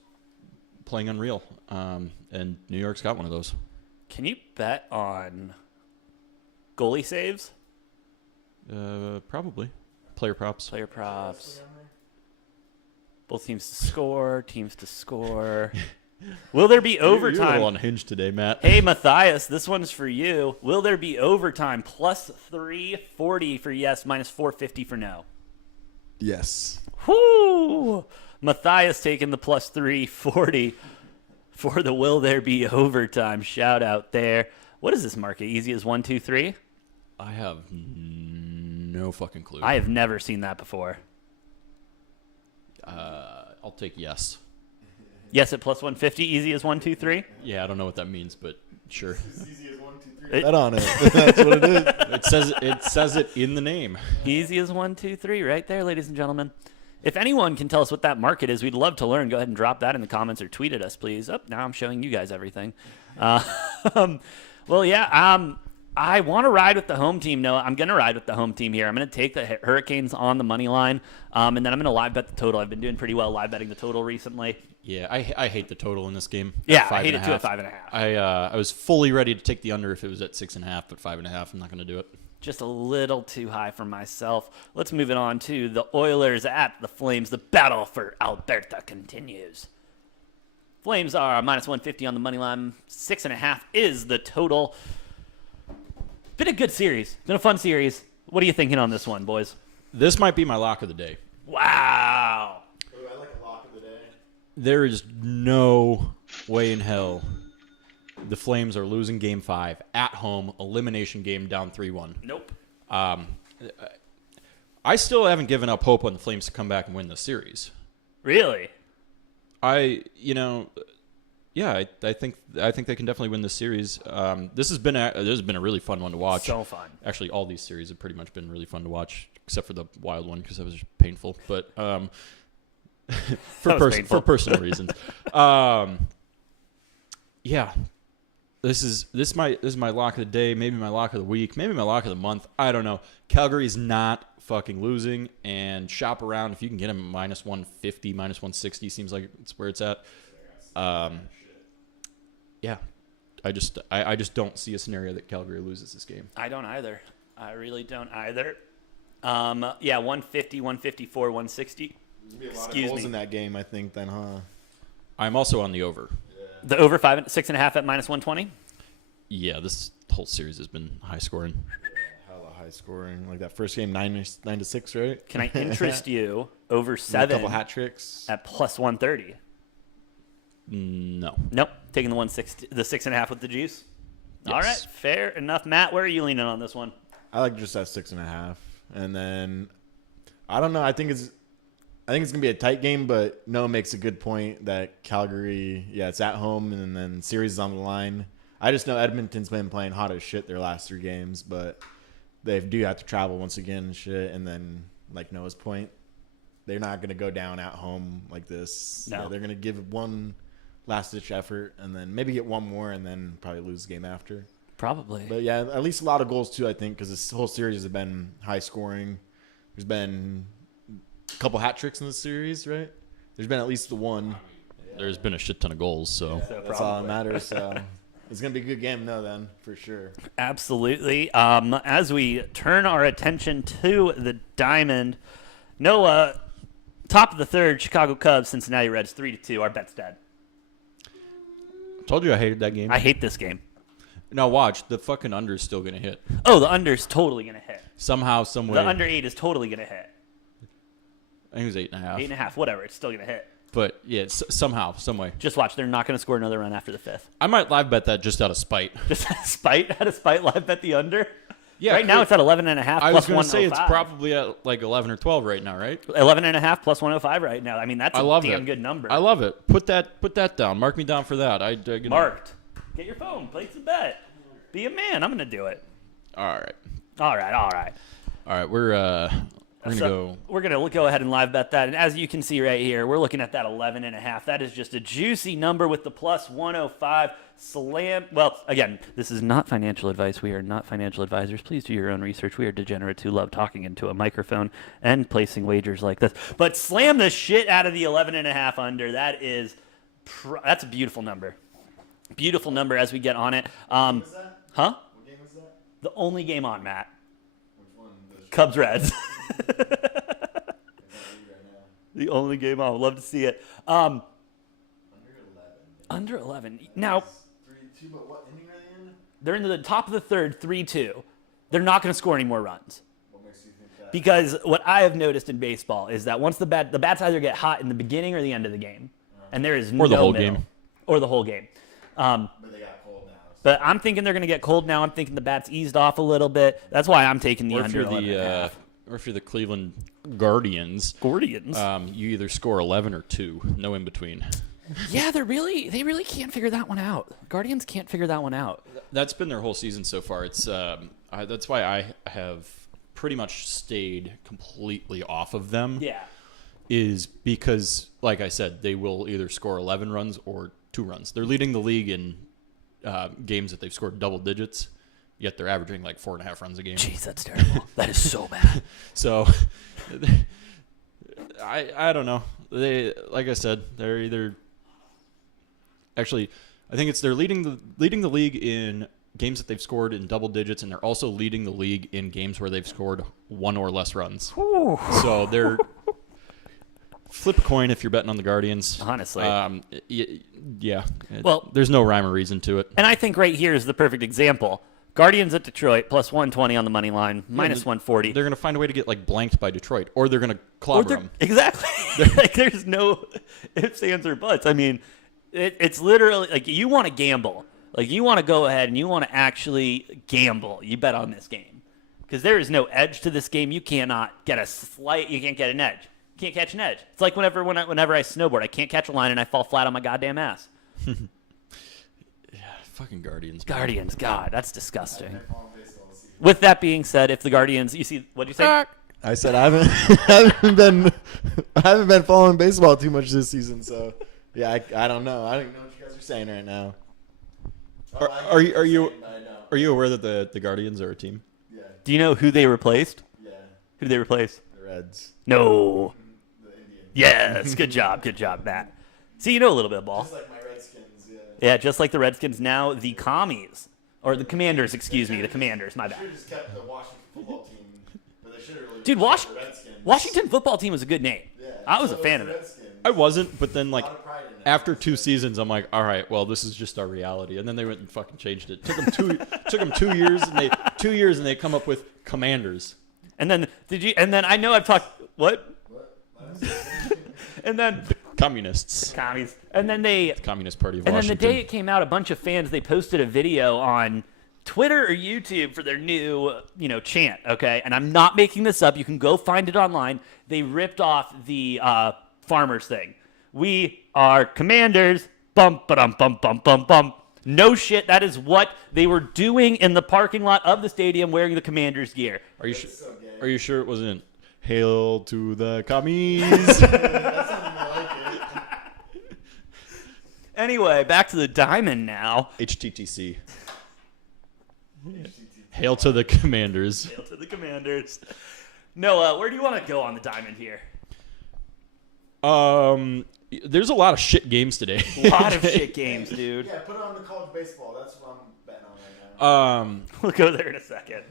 playing unreal. And New York's got one of those. Can you bet on goalie saves? Probably. Player props. Player props. Both teams to score. Will there be overtime? You're a little unhinged today, Matt. Hey, Matthias, this one's for you. Will there be overtime? Plus 340 for yes, minus 450 for no. Yes. Whoo! Matthias taking the plus 340 for the will there be overtime. Shout out there. What is this market? Easy as 1, 2, 3? I have no fucking clue. I have never seen that before. I'll take yes. Yes at plus 150. Easy as 1, 2, 3? Yeah, I don't know what that means, but sure. Easy as 1, 2, 3. Bet on it. That's what it is. It says it in the name. Easy as 1, 2, 3, right there, ladies and gentlemen. If anyone can tell us what that market is, we'd love to learn. Go ahead and drop that in the comments or tweet at us, please. Oh, now I'm showing you guys everything. Well, yeah, I want to ride with the home team, Noah. I'm going to ride with the home team here. I'm going to take the Hurricanes on the money line, and then I'm going to live bet the total. I've been doing pretty well live betting the total recently. Yeah, I hate the total in this game. Yeah, I hate it too at 5.5. I was fully ready to take the under if it was at 6.5, but 5.5, I'm not going to do it. Just a little too high for myself. Let's move it on to the Oilers at the Flames. The battle for Alberta continues. Flames are minus 150 on the money line. 6.5 is the total. Been a good series. Been a fun series. What are you thinking on this one, boys? This might be my lock of the day. Wow. Ooh, I like a lock of the day. There is no way in hell the Flames are losing Game 5 at home, elimination game down 3-1. Nope. I still haven't given up hope on the Flames to come back and win this series. Really? I think they can definitely win this series. This has been a really fun one to watch. So fun. Actually, all these series have pretty much been really fun to watch, except for the Wild one because that was just painful. But for personal reasons, yeah. This is my lock of the day, maybe my lock of the week, maybe my lock of the month. I don't know. Calgary's not fucking losing, and shop around if you can get them minus 150, minus 160 seems like it's where it's at. Yeah, I just don't see a scenario that Calgary loses this game. I don't either. I really don't either. 150, 154, 160. There's gonna be a lot of goals in that game, I think. Then, huh? I'm also on the over. The over 6.5 at minus 120. Yeah, this whole series has been high scoring. Hella high scoring. Like that first game, 9-6, right? Can I interest you over 7? A couple hat tricks at plus 130. No. Nope. Taking the 6.5 with the juice. Yes. All right, fair enough. Matt, where are you leaning on this one? I like just that 6.5, and then I don't know. I think it's gonna be a tight game, but Noah makes a good point that Calgary, it's at home, and then series is on the line. I just know Edmonton's been playing hot as shit their last 3 games, but they do have to travel once again and shit. And then, like Noah's point, they're not gonna go down at home like this. No. Yeah, they're gonna give one last-ditch effort, and then maybe get one more, and then probably lose the game after. Probably. But yeah, at least a lot of goals too, I think, because this whole series has been high scoring. There's been a couple hat tricks in this series, right? There's been at least the one. There's been a shit ton of goals, so That's all that matters. So it's gonna be a good game, though. Then for sure. Absolutely. As we turn our attention to the diamond, Noah, top of the third, Chicago Cubs, Cincinnati Reds, 3-2. Our bet's dead. Told you I hated that game. I hate this game. Now watch, the fucking under is still gonna hit. Oh, the under's totally gonna hit. Somehow, some way. The under 8 is totally gonna hit. I think it was 8.5. 8.5, whatever. It's still gonna hit. But yeah, somehow, some way. Just watch. They're not gonna score another run after the 5th. I might live bet that just out of spite. Just out of spite. Out of spite, live bet the under. Yeah. Right now it's at 11.5. I was plus gonna say it's 105. probably at like 11 or 12 right now, right? 11.5 plus 105 right now. I mean, that's a damn good number. I love it. Put that down. Mark me down for that. Marked. Get your phone. Place a bet. Be a man. I'm gonna do it. All right. All right. We're gonna go. We're gonna go ahead and live bet that, and as you can see right here, we're looking at that 11.5. That is just a juicy number with the plus 105 slam. Well, again, this is not financial advice. We are not financial advisors. Please do your own research. We are degenerates who love talking into a microphone and placing wagers like this. But slam the shit out of the 11.5 under. That is, that's a beautiful number. Beautiful number as we get on it. What game is that? Huh? What game is that? The only game on, Matt. Which one? Cubs Reds. Right The only game on. Would love to see it. now. Under 11. Now, 3-2, but what inning are they in? they're in the top of the third, 3-2. They're not going to score any more runs. What makes you think that? Because what I have noticed in baseball is that once the bats either get hot in the beginning or the end of the game. And there is no Or the whole middle. game. Or the whole game. But they got cold now. So. But I'm thinking they're going to get cold now. I'm thinking the bats eased off a little bit. That's why I'm taking the Or if under you're 11.5. or if you're the Cleveland Guardians, Guardians. you either score 11 or 2, no in between. Yeah, they really can't figure that one out. Guardians can't figure that one out. That's been their whole season so far. It's that's why I have pretty much stayed completely off of them. Yeah. Is because, like I said, they will either score 11 runs or 2 runs. They're leading the league in games that they've scored double digits, yet they're averaging like 4.5 runs a game. Jeez, that's terrible. That is so bad. So, I don't know. They, like I said, they're either actually, I think it's they're leading the league in games that they've scored in double digits, and they're also leading the league in games where they've scored 1 or less runs. So they're flip a coin if you're betting on the Guardians. Honestly. Yeah. Well, there's no rhyme or reason to it. And I think right here is the perfect example. Guardians at Detroit, plus 120 on the money line, minus 140. They're going to find a way to get like blanked by Detroit, or they're going to clobber them. Exactly. Like, there's no ifs, ands, or buts. I mean, it's literally like you want to gamble. Like you want to go ahead and you want to actually gamble. You bet on this game. Because there is no edge to this game. You cannot get you can't get an edge. You can't catch an edge. It's like whenever I snowboard, I can't catch a line and I fall flat on my goddamn ass. Fucking Guardians. Guardians, God, that's disgusting. With that being said, if the Guardians, you see, what'd you say? I said I haven't been following baseball too much this season, so yeah, I don't know. I don't even know what you guys are saying right now. Are you aware that the Guardians are a team? Yeah. Do you know who they replaced? Yeah. Who did they replace? The Reds. No. The Indians. Yes, good job, Matt. See, you know a little bit of ball. Just like my Redskins, yeah. Yeah, just like the Redskins, now the Commies. Or the Commanders, excuse me, the Commanders, my bad. Should have just kept the Washington football team, but they should have really Dude, kept the Redskins. Washington football team was a good name. Yeah, I was so a fan the of it. Redskins. I wasn't, but then like A lot of pride in that. after 2 seasons, I'm like, all right, well, this is just our reality. And then they went and fucking changed it. Took them 2 years, and they come up with Commanders. And then I know I've talked what? And then Communists. commies. And then they Communist Party of And Washington. then the day it came out, a bunch of fans, they posted a video on Twitter or YouTube for their new, chant, okay? And I'm not making this up. You can go find it online. They ripped off the farmers thing. We are commanders. Bum, ba-dum, bum, bum, bum, bum. No shit. That is what they were doing in the parking lot of the stadium wearing the Commanders gear. Are you sure? Are you sure it wasn't "Hail to the Commies"? That sounded more like it. Anyway, back to the diamond now. HTTC. Hail to the Commanders. Hail to the Commanders. Noah, where do you want to go on the diamond here? There's a lot of shit games today. A lot of shit games, dude. Yeah, put it on the college baseball. That's what I'm betting on right now. We'll go there in a second.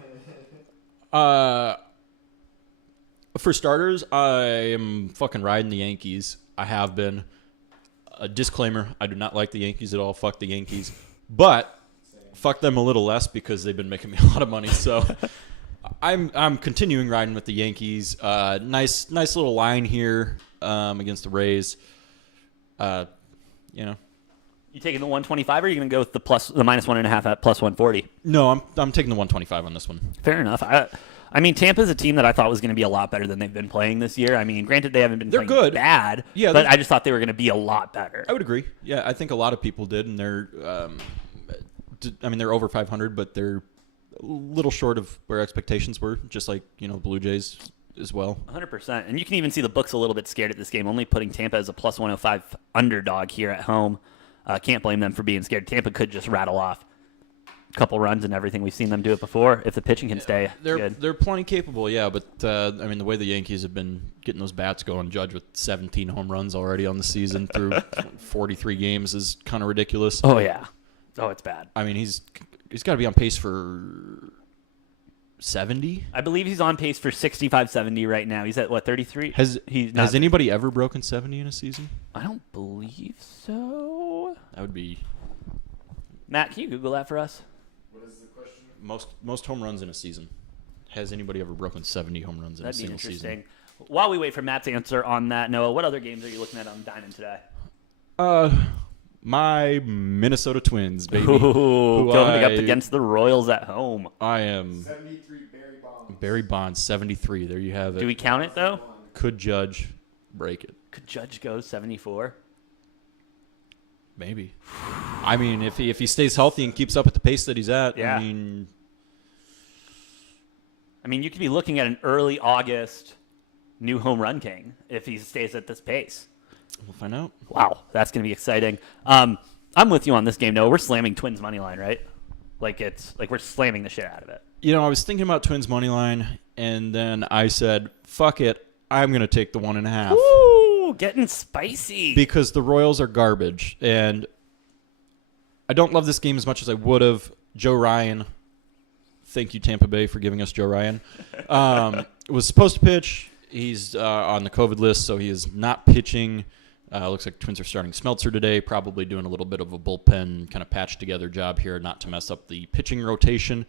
For starters, I am fucking riding the Yankees. I have been. A disclaimer, I do not like the Yankees at all. Fuck the Yankees. But fuck them a little less because they've been making me a lot of money. So I'm continuing riding with the Yankees. Nice little line here against the Rays. You taking the 125, or are you going to go with the -1.5 at plus 140? No, I'm taking the 125 on this one. Fair enough. I mean, Tampa's a team that I thought was going to be a lot better than they've been playing this year. I mean, granted, they haven't been playing good. bad, Yeah, but I just thought they were going to be a lot better. I would agree. Yeah, I think a lot of people did, and they're over 500, but they're a little short of where expectations were, just like, Blue Jays as well. 100%. And you can even see the books a little bit scared at this game, only putting Tampa as a plus 105 underdog here at home. Can't blame them for being scared. Tampa could just rattle off a couple runs and everything. We've seen them do it before. If the pitching can stay good. They're plenty capable, yeah. But, the way the Yankees have been getting those bats going, Judge with 17 home runs already on the season through 43 games is kind of ridiculous. Oh, yeah. Oh, it's bad. I mean, he's got to be on pace for 70? I believe he's on pace for 65, 70 right now. He's at, 33? Has anybody ever broken 70 in a season? I don't believe so. That would be... Matt, can you Google that for us? What is the question? Most home runs in a season. Has anybody ever broken 70 home runs in a single season? While we wait for Matt's answer on that, Noah, what other games are you looking at on Diamond today? My Minnesota Twins, baby. Ooh, going up against the Royals at home. I am 73 Barry Bonds. Barry Bonds, 73. There you have it. Do we count it, though? Could Judge break it? Could Judge go 74? Maybe. I mean, if he stays healthy and keeps up at the pace that he's at, yeah. I mean, you could be looking at an early August new home run king if he stays at this pace. We'll find out. Wow, that's going to be exciting. I'm with you on this game, Noah. We're slamming Twins money line, right? Like we're slamming the shit out of it. I was thinking about Twins money line, and then I said, "Fuck it, I'm going to take the 1.5." Ooh, getting spicy. Because the Royals are garbage, and I don't love this game as much as I would have. Joe Ryan, thank you Tampa Bay for giving us Joe Ryan, was supposed to pitch. He's on the COVID list, so he is not pitching. Looks like Twins are starting Smeltzer today, probably doing a little bit of a bullpen kind of patch together job here, not to mess up the pitching rotation.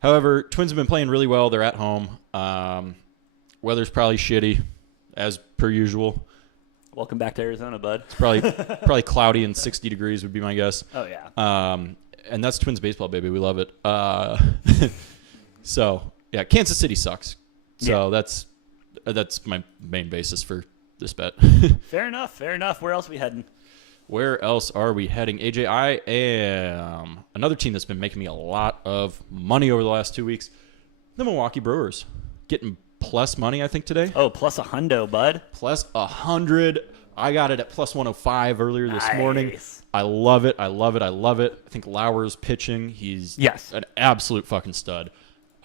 However, Twins have been playing really well. They're at home. Weather's probably shitty, as per usual. Welcome back to Arizona, bud. It's probably cloudy and 60 degrees would be my guess. Oh, yeah. And that's Twins baseball, baby. We love it. So, yeah, Kansas City sucks. So that's my main basis for this bet. Fair enough. Where else are we heading? Where else are we heading? AJ, I am another team that's been making me a lot of money over the last 2 weeks. The Milwaukee Brewers. Getting plus money, I think, today. Oh, plus a hundo, bud. Plus 100. I got it at plus 105 earlier this morning. I love it. I think Lauer's pitching. He's an absolute fucking stud.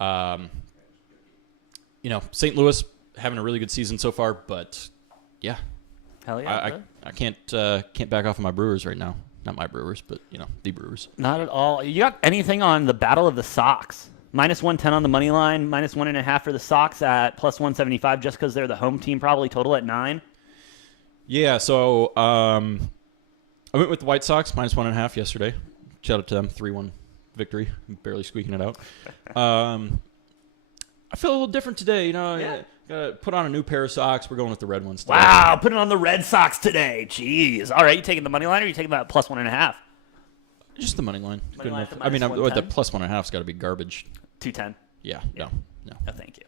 St. Louis having a really good season so far, but yeah. Hell yeah. I can't back off of my Brewers right now. Not my Brewers, but the Brewers. Not at all. You got anything on the Battle of the Sox? Minus 110 on the money line, minus 1.5 for the Sox at plus 175 just because they're the home team, probably total at 9. Yeah, so I went with the White Sox minus 1.5 yesterday. Shout out to them, 3-1 victory, barely squeaking it out. I feel a little different today, Yeah. Gotta put on a new pair of socks. We're going with the red ones today. Wow, putting on the Red Sox today. Jeez. All right, you taking the money line or you taking that plus 1.5? Just the money line. Good line enough. for I mean, minus the 110? plus 1.5's got to be garbage. 210. Yeah. No. No, thank you.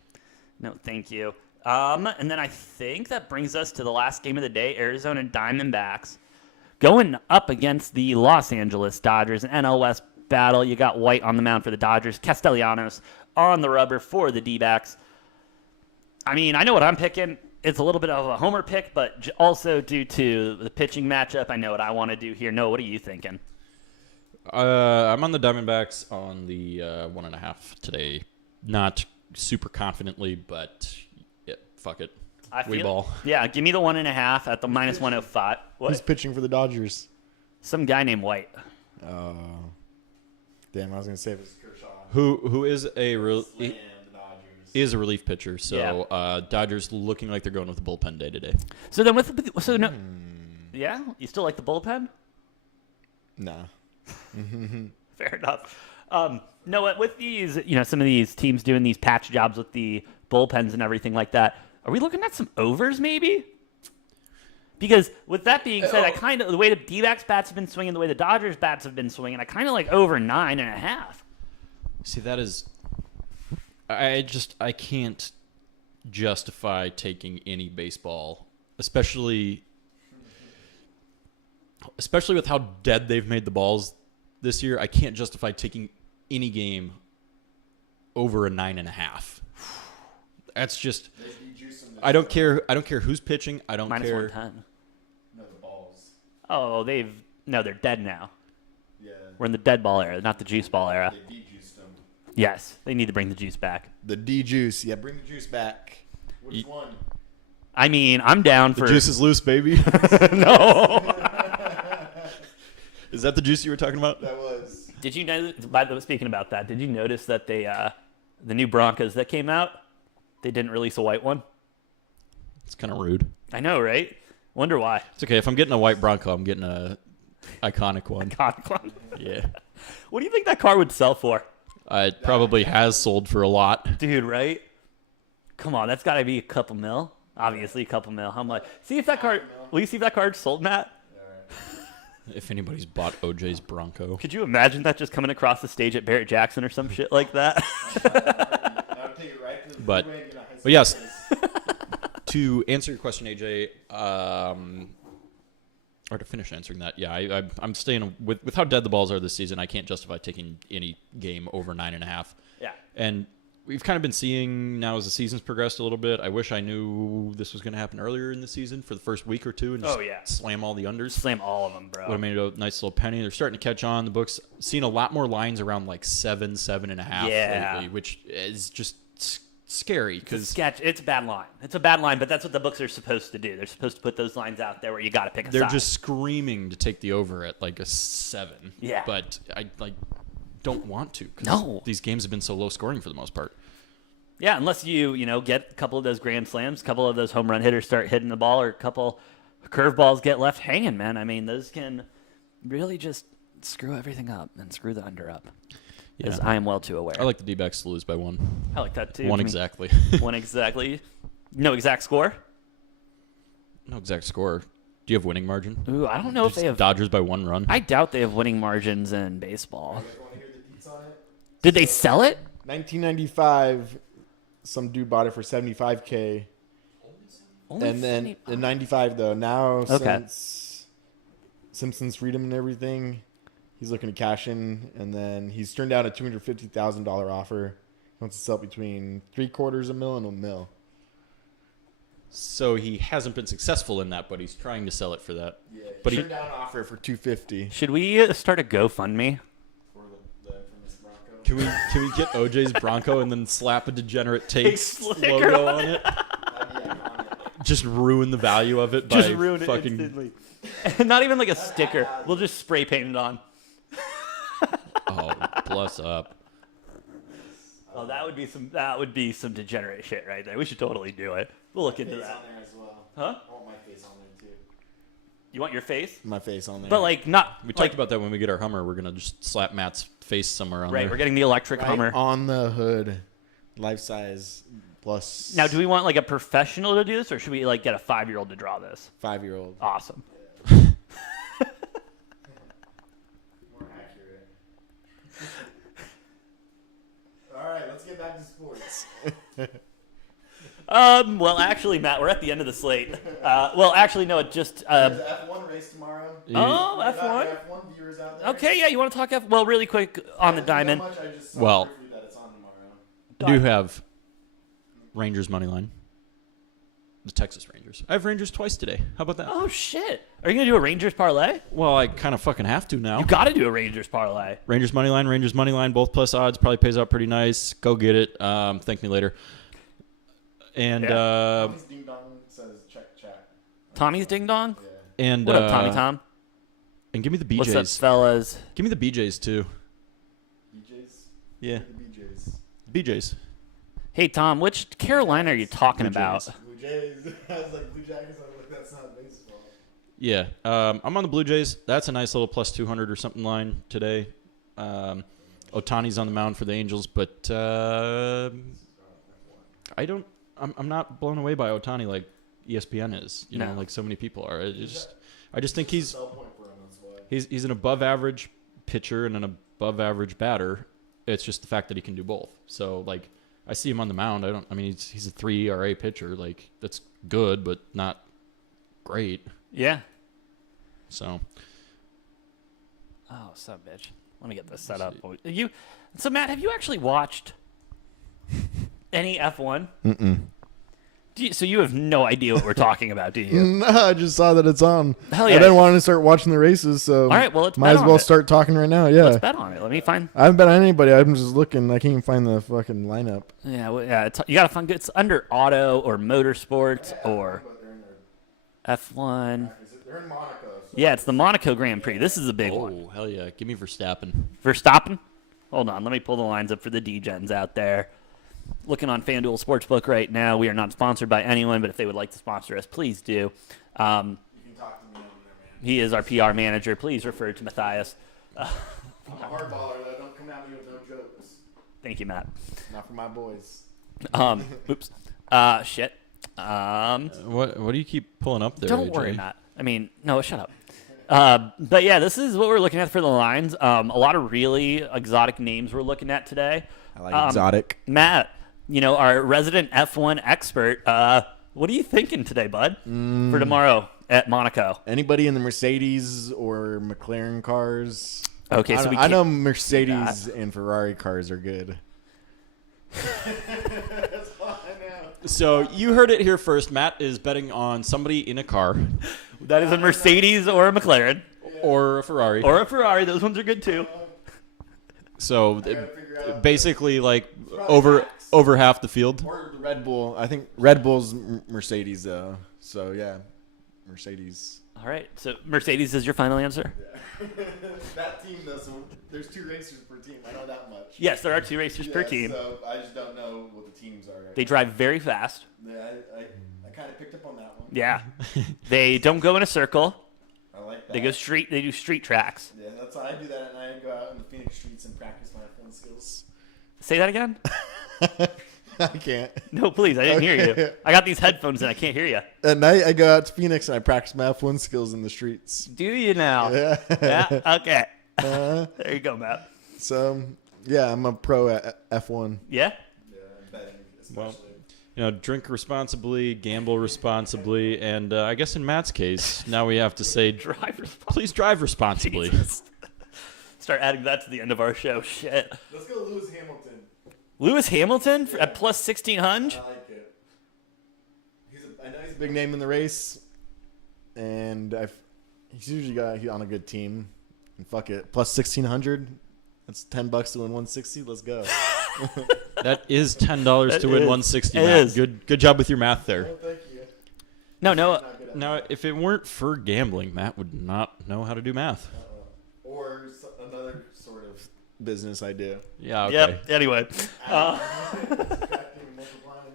No, thank you. And then I think that brings us to the last game of the day, Arizona Diamondbacks. Going up against the Los Angeles Dodgers, an NL West battle. You got White on the mound for the Dodgers, Castellanos on the rubber for the D-backs. I mean, I know what I'm picking. It's a little bit of a homer pick, but also due to the pitching matchup, I know what I want to do here. Noah, what are you thinking? I'm on the Diamondbacks on the 1.5 today. Not super confidently, but fuck it. We ball. Yeah, give me the 1.5 at the minus 105. What? Who's pitching for the Dodgers? Some guy named White. Damn, I was gonna say it was Kershaw. Who is a relief pitcher. So Dodgers looking like they're going with the bullpen day today. So then Yeah? You still like the bullpen? Nah. Fair enough. No, with these, some of these teams doing these patch jobs with the bullpens and everything like that, are we looking at some overs maybe? Because with that being said, I kind of, the way the D-backs bats have been swinging, the way the Dodgers bats have been swinging, I kind of like over 9.5. See, that is, I can't justify taking any baseball, especially with how dead they've made the balls this year. I can't justify taking any game over a 9.5. That's just. I don't care. I don't care who's pitching. I don't Minus care. 110. No, the balls. Oh, they're dead now. Yeah. We're in the dead ball era, not the juice ball era. They de-juiced them. Yes, they need to bring the juice back. The de-juice. Yeah, bring the juice back. Which one? I mean, I'm down The for. juice is loose, baby. No. Is that the juice you were talking about? That was. Did you know? By the way, speaking about that, did you notice that they, the new Broncos that came out, they didn't release a white one? It's kind of rude. I know, right? Wonder why. It's okay. If I'm getting a white Bronco, I'm getting a iconic one. Iconic. Yeah. What do you think that car would sell for? It probably has sold for a lot. Dude, right? Come on, that's got to be a couple mil. Obviously, a couple mil. How much? See if that card. Will you see if that card sold, Matt? If anybody's bought OJ's Bronco. Could you imagine that just coming across the stage at Barrett Jackson or some shit like that? But yes, to answer your question, AJ, or to finish answering that, yeah, I'm staying with how dead the balls are this season. I can't justify taking any game over 9.5. Yeah. And we've kind of been seeing now as the season's progressed a little bit. I wish I knew this was going to happen earlier in the season for the first week or two and just slam all the unders. Slam all of them, bro. Would have made it a nice little penny. They're starting to catch on. The books seeing a lot more lines around like 7.5 lately, which is just scary because it's a bad line. It's a bad line, but that's what the books are supposed to do. They're supposed to put those lines out there where you got to pick a side. They're just screaming to take the over at like a 7. Yeah. But I don't want to because these games have been so low scoring for the most part. Yeah, unless you get a couple of those grand slams, a couple of those home run hitters start hitting the ball, or a couple curveballs get left hanging, man. I mean, those can really just screw everything up and screw the under up. As I am well too aware. I like the D-backs to lose by 1. I like that too. One exactly. One exactly. No exact score? No exact score. Do you have winning margin? Ooh, I don't know if they have. Dodgers by 1 run. I doubt they have winning margins in baseball. You want to hear the deets on it? Did they sell it? 1995, some dude bought it for $75K. Only And then 70 in 95, though, now Okay. since Simpsons freedom and everything, he's looking to cash in, and then he's turned down a $250,000 offer. He wants to sell between $750,000 and $1 million. So he hasn't been successful in that, but he's trying to sell it for that. Yeah, But he he- turned down an offer for $250,000 Should we start a GoFundMe? for this Bronco. Can we get OJ's Bronco and then slap a Degenerate Takes sticker logo on on it? That'd be iconic. Just ruin the value of it by Just ruin it fucking. instantly. Not even like a sticker. We'll just spray paint it on. Oh, bless up. Oh, that would be some degenerate shit right there. We should totally do it. We'll look into Face that. on there as well. Huh? I want my face on there too. You want your face? My face on there. But like not We talked about that when we get our Hummer. We're gonna just slap Matt's face somewhere on right. there. We're getting the electric right Hummer. on the hood, life size plus. Now, do we want like a professional to do this, or should we like get a 5-year-old to draw this? 5-year-old? Awesome. More accurate. All right, let's get back to sports. Well, actually, Matt, we're at the end of the slate. Well, actually, no. It just. There's an F1 race tomorrow. Oh, We got F1. F1 viewers out there. Okay, yeah. You want to talk F? Well, really quick on the diamond. How much I just saw Well- briefly that it's on tomorrow. I do have Rangers money line. The Texas Rangers. I have Rangers twice today. How about that? Oh shit! Are you gonna do a Rangers parlay? Well, I kind of fucking have to now. You got to do a Rangers parlay. Rangers money line, both plus odds. Probably pays out pretty nice. Go get it. Thank me later. And Tommy's Ding Dong says check chat. Tommy's Ding Dong. Yeah. and What up, Tommy Tom? And give me the BJs. What's up, fellas? Give me the BJs too. BJ's? Yeah, The BJ's. BJs. Hey Tom, which Carolina are you talking Blue about? Jays. Blue Jays. I was like, Blue Jackets. I was like, that's not baseball. Yeah. I'm on the Blue Jays. That's a nice little plus 200 or something line today. Ohtani's on the mound for the Angels, but I'm not blown away by Ohtani like ESPN is. You know, like so many people are. I just think he's an above average pitcher and an above average batter. It's just the fact that he can do both. So like I see him on the mound. He's a 3 ERA pitcher. Like that's good, but not great. Yeah. So. Oh, son of a bitch. Let me get this set up. So Matt, have you actually watched any F1? Mm-mm. So you have no idea what we're talking about, do you? No, I just saw that it's on. Hell yeah. I didn't want to start watching the races, so All right, well, let's might bet as on well it. start talking right now. Yeah. Let's bet on it. Let me find. I haven't bet on anybody. I'm just looking. I can't even find the fucking lineup. Yeah, you got to find. It's under auto or motorsports or F1. They're in Monaco. Yeah, it's the Monaco Grand Prix. This is a big one. Oh, hell yeah. Give me Verstappen. Verstappen? Hold on. Let me pull the lines up for the Degens out there. Looking on FanDuel Sportsbook right now. We are not sponsored by anyone, but if they would like to sponsor us, please do. You can talk to me over there, man. He is our PR manager. Please refer to Matthias. I'm a hard baller, though. Don't come at me with no jokes. Thank you, Matt. Not for my boys. Oops. Shit. What do you keep pulling up there, Don't AJ? worry, Matt. No, shut up. But yeah, this is what we're looking at for the lines. A lot of really exotic names we're looking at today. I like exotic. Matt, our resident F1 expert, what are you thinking today, bud, for tomorrow at Monaco? Anybody in the Mercedes or McLaren cars? Okay, so I know Mercedes and Ferrari cars are good. That's all I know. So you heard it here first. Matt is betting on somebody in a car. That is a Mercedes or a McLaren. Or a Ferrari. Or a Ferrari. Those ones are good, too. So basically like over half the field. Or Red Bull. I think Red Bull's Mercedes, though. So, yeah, Mercedes. All right. So Mercedes is your final answer? Yeah. That team, though, so there's 2 racers per team. I know that much. Yes, there are 2 racers per team. So I just don't know what the teams are. They drive very fast. Yeah, I kind of picked up on that one. Yeah. They don't go in a circle. I like that. They go street. They do street tracks. Yeah, that's why I do that, and I go out in the Phoenix streets and practice my F1 skills. Say that again? I can't. No, please. I didn't hear you. I got these headphones and I can't hear you. At night, I go out to Phoenix and I practice my F1 skills in the streets. Do you now? Yeah. Yeah? Okay. There you go, Matt. So, yeah, I'm a pro at F1. Yeah? Yeah, I'm betting, Well, especially. drink responsibly, gamble responsibly, and I guess in Matt's case, now we have to say, Drive responsibly. please drive responsibly. Jesus. Start adding that to the end of our show. Shit. Let's go Lewis Hamilton. Lewis Hamilton at plus 1,600? I like it. I know he's a big name in the race, and he's usually he's on a good team. And fuck it, plus 1,600. That's $10 to win 160. Let's go. That is $10 to win 160. It Matt. is. Good job with your math there. Oh, thank you. No. Not good at Now, that. if it weren't for gambling, Matt would not know how to do math. Or another sort of business I do. Yeah. Okay. Yep. Anyway. Subtracting and multiplying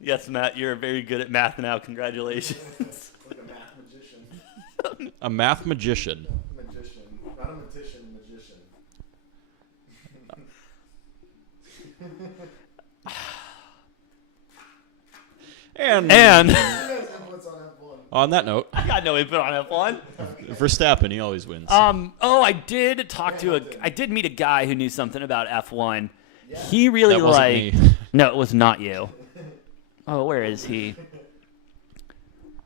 Yes, Matt, you're very good at math now. Congratulations. like a math magician. A math magician. Magician. Not a magician, magician. And You guys have what's on F1. on that note, I got no input on F1. Verstappen, he always wins. I did meet a guy who knew something about F1. He really That wasn't me. No, it was not you. Oh, where is he?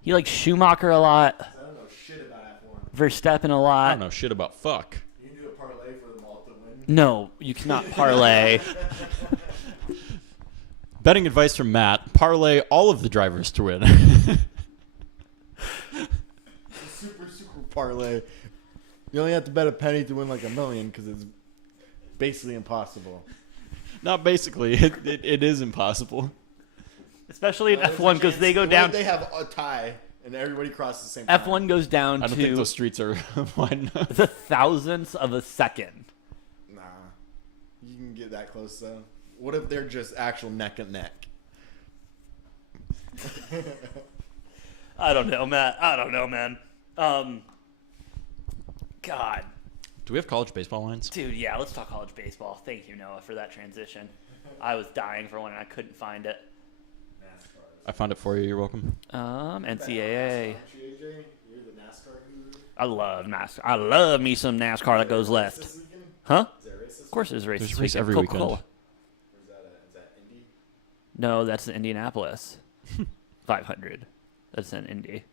He likes Schumacher a lot, I don't know shit about F1. Verstappen a I lot. don't know shit about fuck. You can do a parlay for them all to win. No, you cannot parlay. Betting advice from Matt: parlay all of the drivers to win. Super parlay. You only have to bet a penny to win like $1 million because it's basically impossible. Not basically. It is impossible. Especially in F1 because they go down. They have a tie and everybody crosses the same time. F1 goes down I don't think to those streets are wide enough. the thousandths of a second. Nah. You can get that close though. What if they're just actual neck and neck? I don't know, Matt. I don't know, man. God. Do we have college baseball lines? Dude, yeah, let's talk college baseball. Thank you, Noah, for that transition. I was dying for one and I couldn't find it. I found it for you. You're welcome. NCAA. You're the NASCAR guru. I love NASCAR. I love me some NASCAR that goes left. This weekend? Huh? Is there a race this Of course there's a race. There's this a race weekend. every weekend. Coca-Cola. Is that Indy? No, that's in Indianapolis. 500. That's in Indy.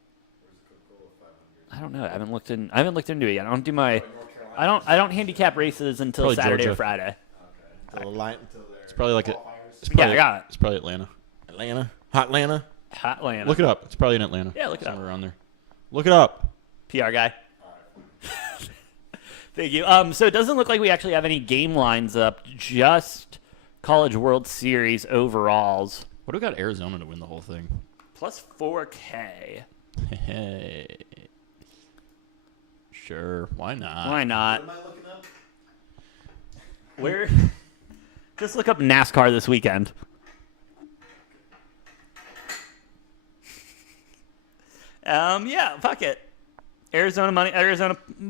Where's the Coca-Cola 500? I don't know. I haven't looked into it yet. I don't do my. North Carolina? I don't handicap races until Probably Saturday or Georgia. Friday. Okay. Until the line, until their It's probably like qualifiers. I got it. It's probably Atlanta. Atlanta. Hot Atlanta. Atlanta. Look it up. It's probably in Atlanta. Yeah, look it up. Somewhere around there. Look it up. PR guy. Thank you. So it doesn't look like we actually have any game lines up. Just College World Series overalls. What do we got Arizona to win the whole thing? Plus 4K. Hey. Sure. Why not? Why not? What am I looking up? Where? Just look up NASCAR this weekend. Yeah, fuck it. Arizona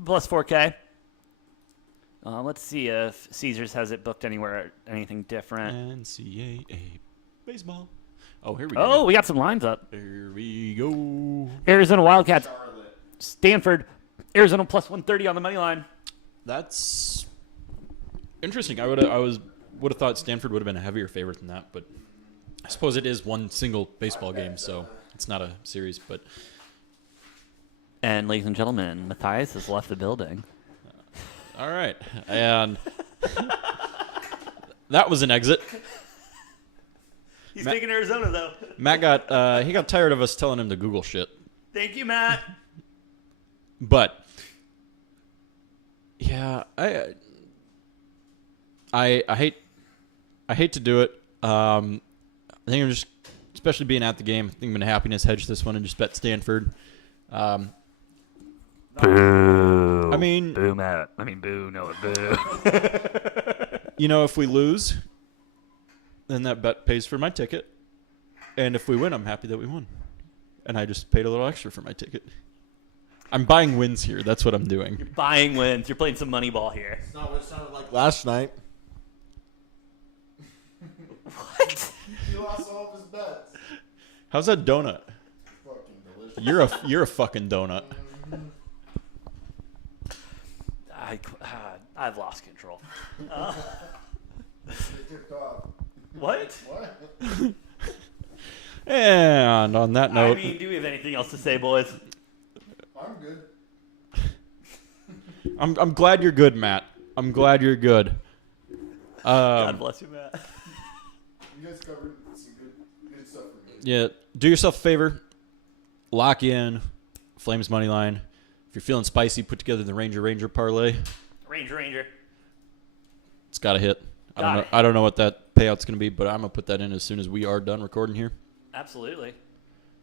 plus 4K. Let's see if Caesars has it booked anywhere, anything different. NCAA baseball. Oh, here we Oh, go. we got some lines up. There we go. Arizona Wildcats, Charlotte. Stanford, Arizona plus 130 on the money line. That's interesting. I would have thought Stanford would have been a heavier favorite than that, but I suppose it is one single baseball game, so it's not a series. But And ladies and gentlemen, Matthias has left the building. all right, and that was an exit. He's taking Arizona though. Matt got tired of us telling him to Google shit. Thank you, Matt. But yeah, I hate to do it. I think I'm just, especially being at the game, I think I'm gonna happiness hedge this one and just bet Stanford. Boo. I mean, Boo, Matt. I mean, boo, Noah, boo. if we lose, then that bet pays for my ticket, and if we win, I'm happy that we won, and I just paid a little extra for my ticket. I'm buying wins here. That's what I'm doing. Buying wins. You're playing some money ball here. It's not what it sounded like last night. What? He lost all of his bets. How's that donut? Fucking delicious. You're a fucking donut. I've lost control. It tipped off. What? What? And on that I note, mean, do we have anything else to say, boys? I'm good. I'm glad you're good, Matt. I'm glad you're good. God bless you, Matt. You guys covered some good stuff for me. Yeah, do yourself a favor. Lock in Flames money line. If you're feeling spicy, put together the Ranger parlay. Ranger. It's got to hit. Got it. I don't know what that payout's going to be, but I'm going to put that in as soon as we are done recording here. Absolutely.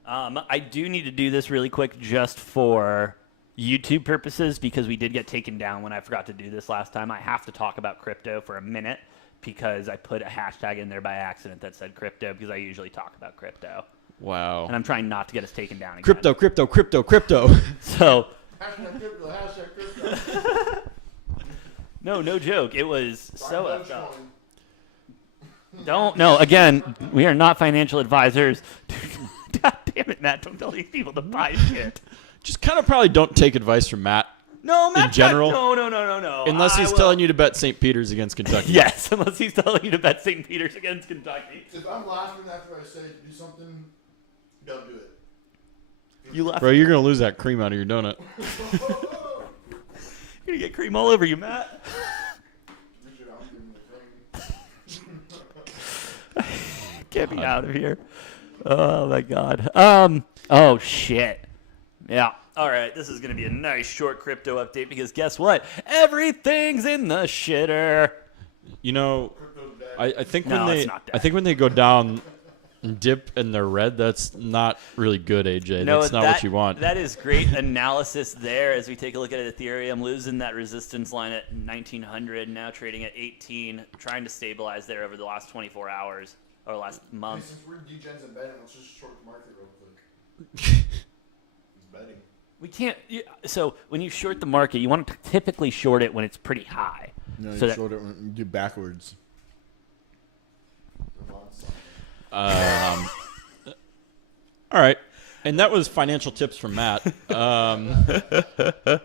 I do need to do this really quick just for YouTube purposes because we did get taken down when I forgot to do this last time. I have to talk about crypto for a minute because I put a hashtag in there by accident that said crypto because I usually talk about crypto. Wow. And I'm trying not to get us taken down again. Crypto. So, Hashtag crypto. no joke. It was so Buy effed up. Dogecoin. No, again, we are not financial advisors. God damn it, Matt. Don't tell these people to buy shit. Just kind of probably don't take advice from Matt. No, Matt. In general? No. Unless he's telling you to bet St. Peter's against Kentucky. Yes, unless he's telling you to bet St. Peter's against Kentucky. If I'm laughing after I say do something, don't do it. You laugh. Bro, you're going to lose that cream out of your donut. You're going to get cream all over you, Matt. Richard, I'm giving the cream. Get me out of here. Oh, my God. Oh, shit. Yeah. All right, this is going to be a nice short crypto update because guess what? Everything's in the shitter. You know, Crypto's dead. I think No, when it's they not dead. I think when they go down and dip and they're red, that's not really good, AJ. That's not what you want. That is great analysis there as we take a look at Ethereum losing that resistance line at 1900, now trading at 18, trying to stabilize there over the last 24 hours or last Hey, month. since we're Degens and betting, let's just short the market real quick. He's betting. We can't. So when you short the market, you want to typically short it when it's pretty high. No, So you that- short it when you do backwards. All right. And that was financial tips from Matt. Yeah.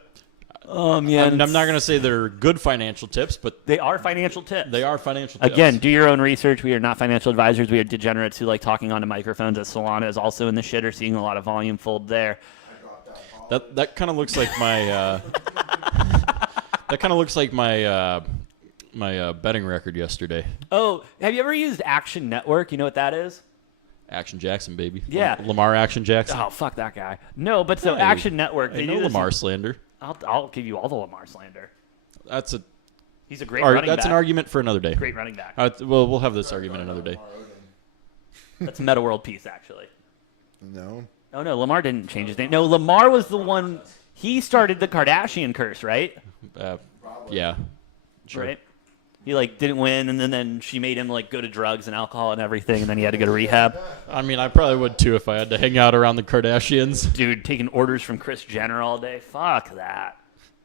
I'm not going to say they're good financial tips, but They are financial tips. they are financial tips. Again, do your own research. We are not financial advisors. We are degenerates who like talking onto microphones. As Solana is also in the shitter, seeing a lot of volume fold there. That kind of looks like my my betting record yesterday. Oh, have you ever used Action Network? You know what that is? Action Jackson, baby. Yeah. Lamar Action Jackson. Oh, fuck that guy. No, but so Hey, Action Network. Hey, They no do this. Lamar slander. I'll give you all the Lamar slander. That's He's a great running back. an argument for another day. Great running back. Well, we'll have this argument another day. That's Meta World Peace, actually. No. Oh, no, Lamar didn't change his name. No, Lamar was the one. He started the Kardashian curse, right? Yeah. Sure. Right? He, like, didn't win, and then she made him, like, go to drugs and alcohol and everything, and then he had to go to rehab. I mean, I probably would too if I had to hang out around the Kardashians. Dude, taking orders from Kris Jenner all day. Fuck that.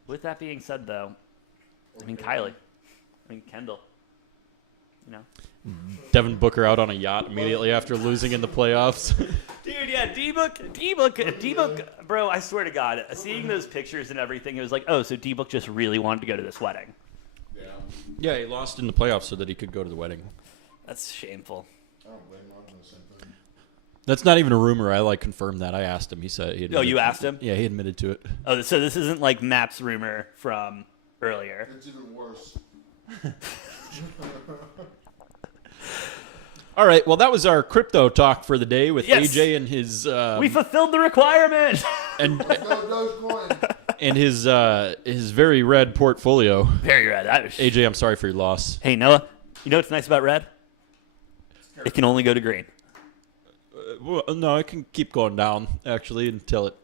With that being said, though, I mean, Kylie. I mean, Kendall. You know? Devin Booker out on a yacht immediately after losing in the playoffs. Dude, yeah, D-Book, bro, I swear to God, seeing those pictures and everything, it was like, oh, so D-Book just really wanted to go to this wedding. Yeah, he lost in the playoffs so that he could go to the wedding. That's shameful. I don't blame him on the same thing. That's not even a rumor. I confirmed that. I asked him. He said he admitted. Oh, you asked him? Yeah, he admitted to it. Oh, so this isn't like Matt's rumor from earlier. It's even worse. All right. Well, that was our crypto talk for the day with Yes. AJ and his We fulfilled the requirement! and Go Dogecoin. and his very red portfolio. Very red. AJ, I'm sorry for your loss. Hey, Noah, you know what's nice about red? It can only go to green. Well, no, it can keep going down actually until it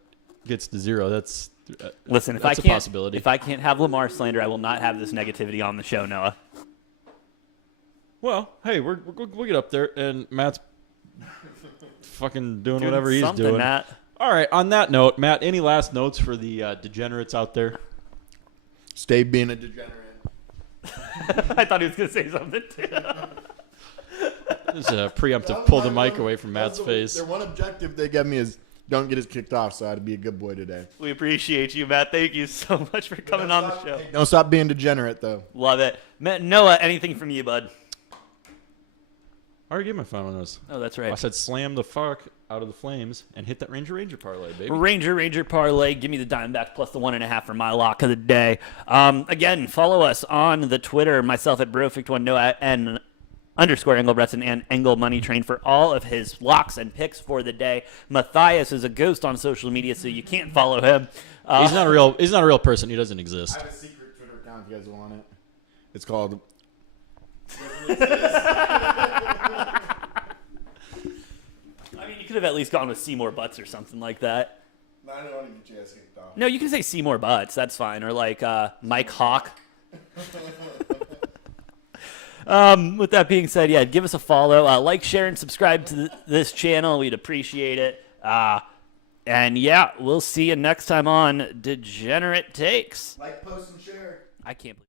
gets to zero. That's Listen, if that's I a can't, possibility. if I can't have Lamar slander, I will not have this negativity on the show, Noah. Well, hey, we'll get up there, and Matt's fucking doing Doing whatever he's something, doing. Matt. All right. On that note, Matt, any last notes for the degenerates out there? Stay being a degenerate. I thought he was going to say something, too. This is a preemptive pull the mic away from Matt's face. Their one objective they gave me is don't get us kicked off, so I had to be a good boy today. We appreciate you, Matt. Thank you so much for coming on the show. Don't stop being degenerate, though. Love it. Noah, anything from you, bud? I already gave my final notes. Oh, that's I right. said slam the fuck out of the flames and hit that Ranger parlay, baby. Ranger parlay. Give me the Diamondbacks plus the 1.5 for my lock of the day. Again, follow us on the Twitter, myself at Brofict1, Noah and _ Engelbretson and Engel Money Train for all of his locks and picks for the day. Matthias is a ghost on social media, so you can't follow him. He's not a real person. He doesn't exist. I have a secret Twitter account if you guys want it. It's called... I mean, you could have at least gone with Seymour Butts or something like that. No, I don't want to get you kicked off. No, you can say Seymour Butts. That's fine. Or like Mike Hawk. With that being said, yeah, give us a follow. Like, share, and subscribe to this channel. We'd appreciate it. And yeah, we'll see you next time on Degenerate Takes. Like, post, and share. I can't believe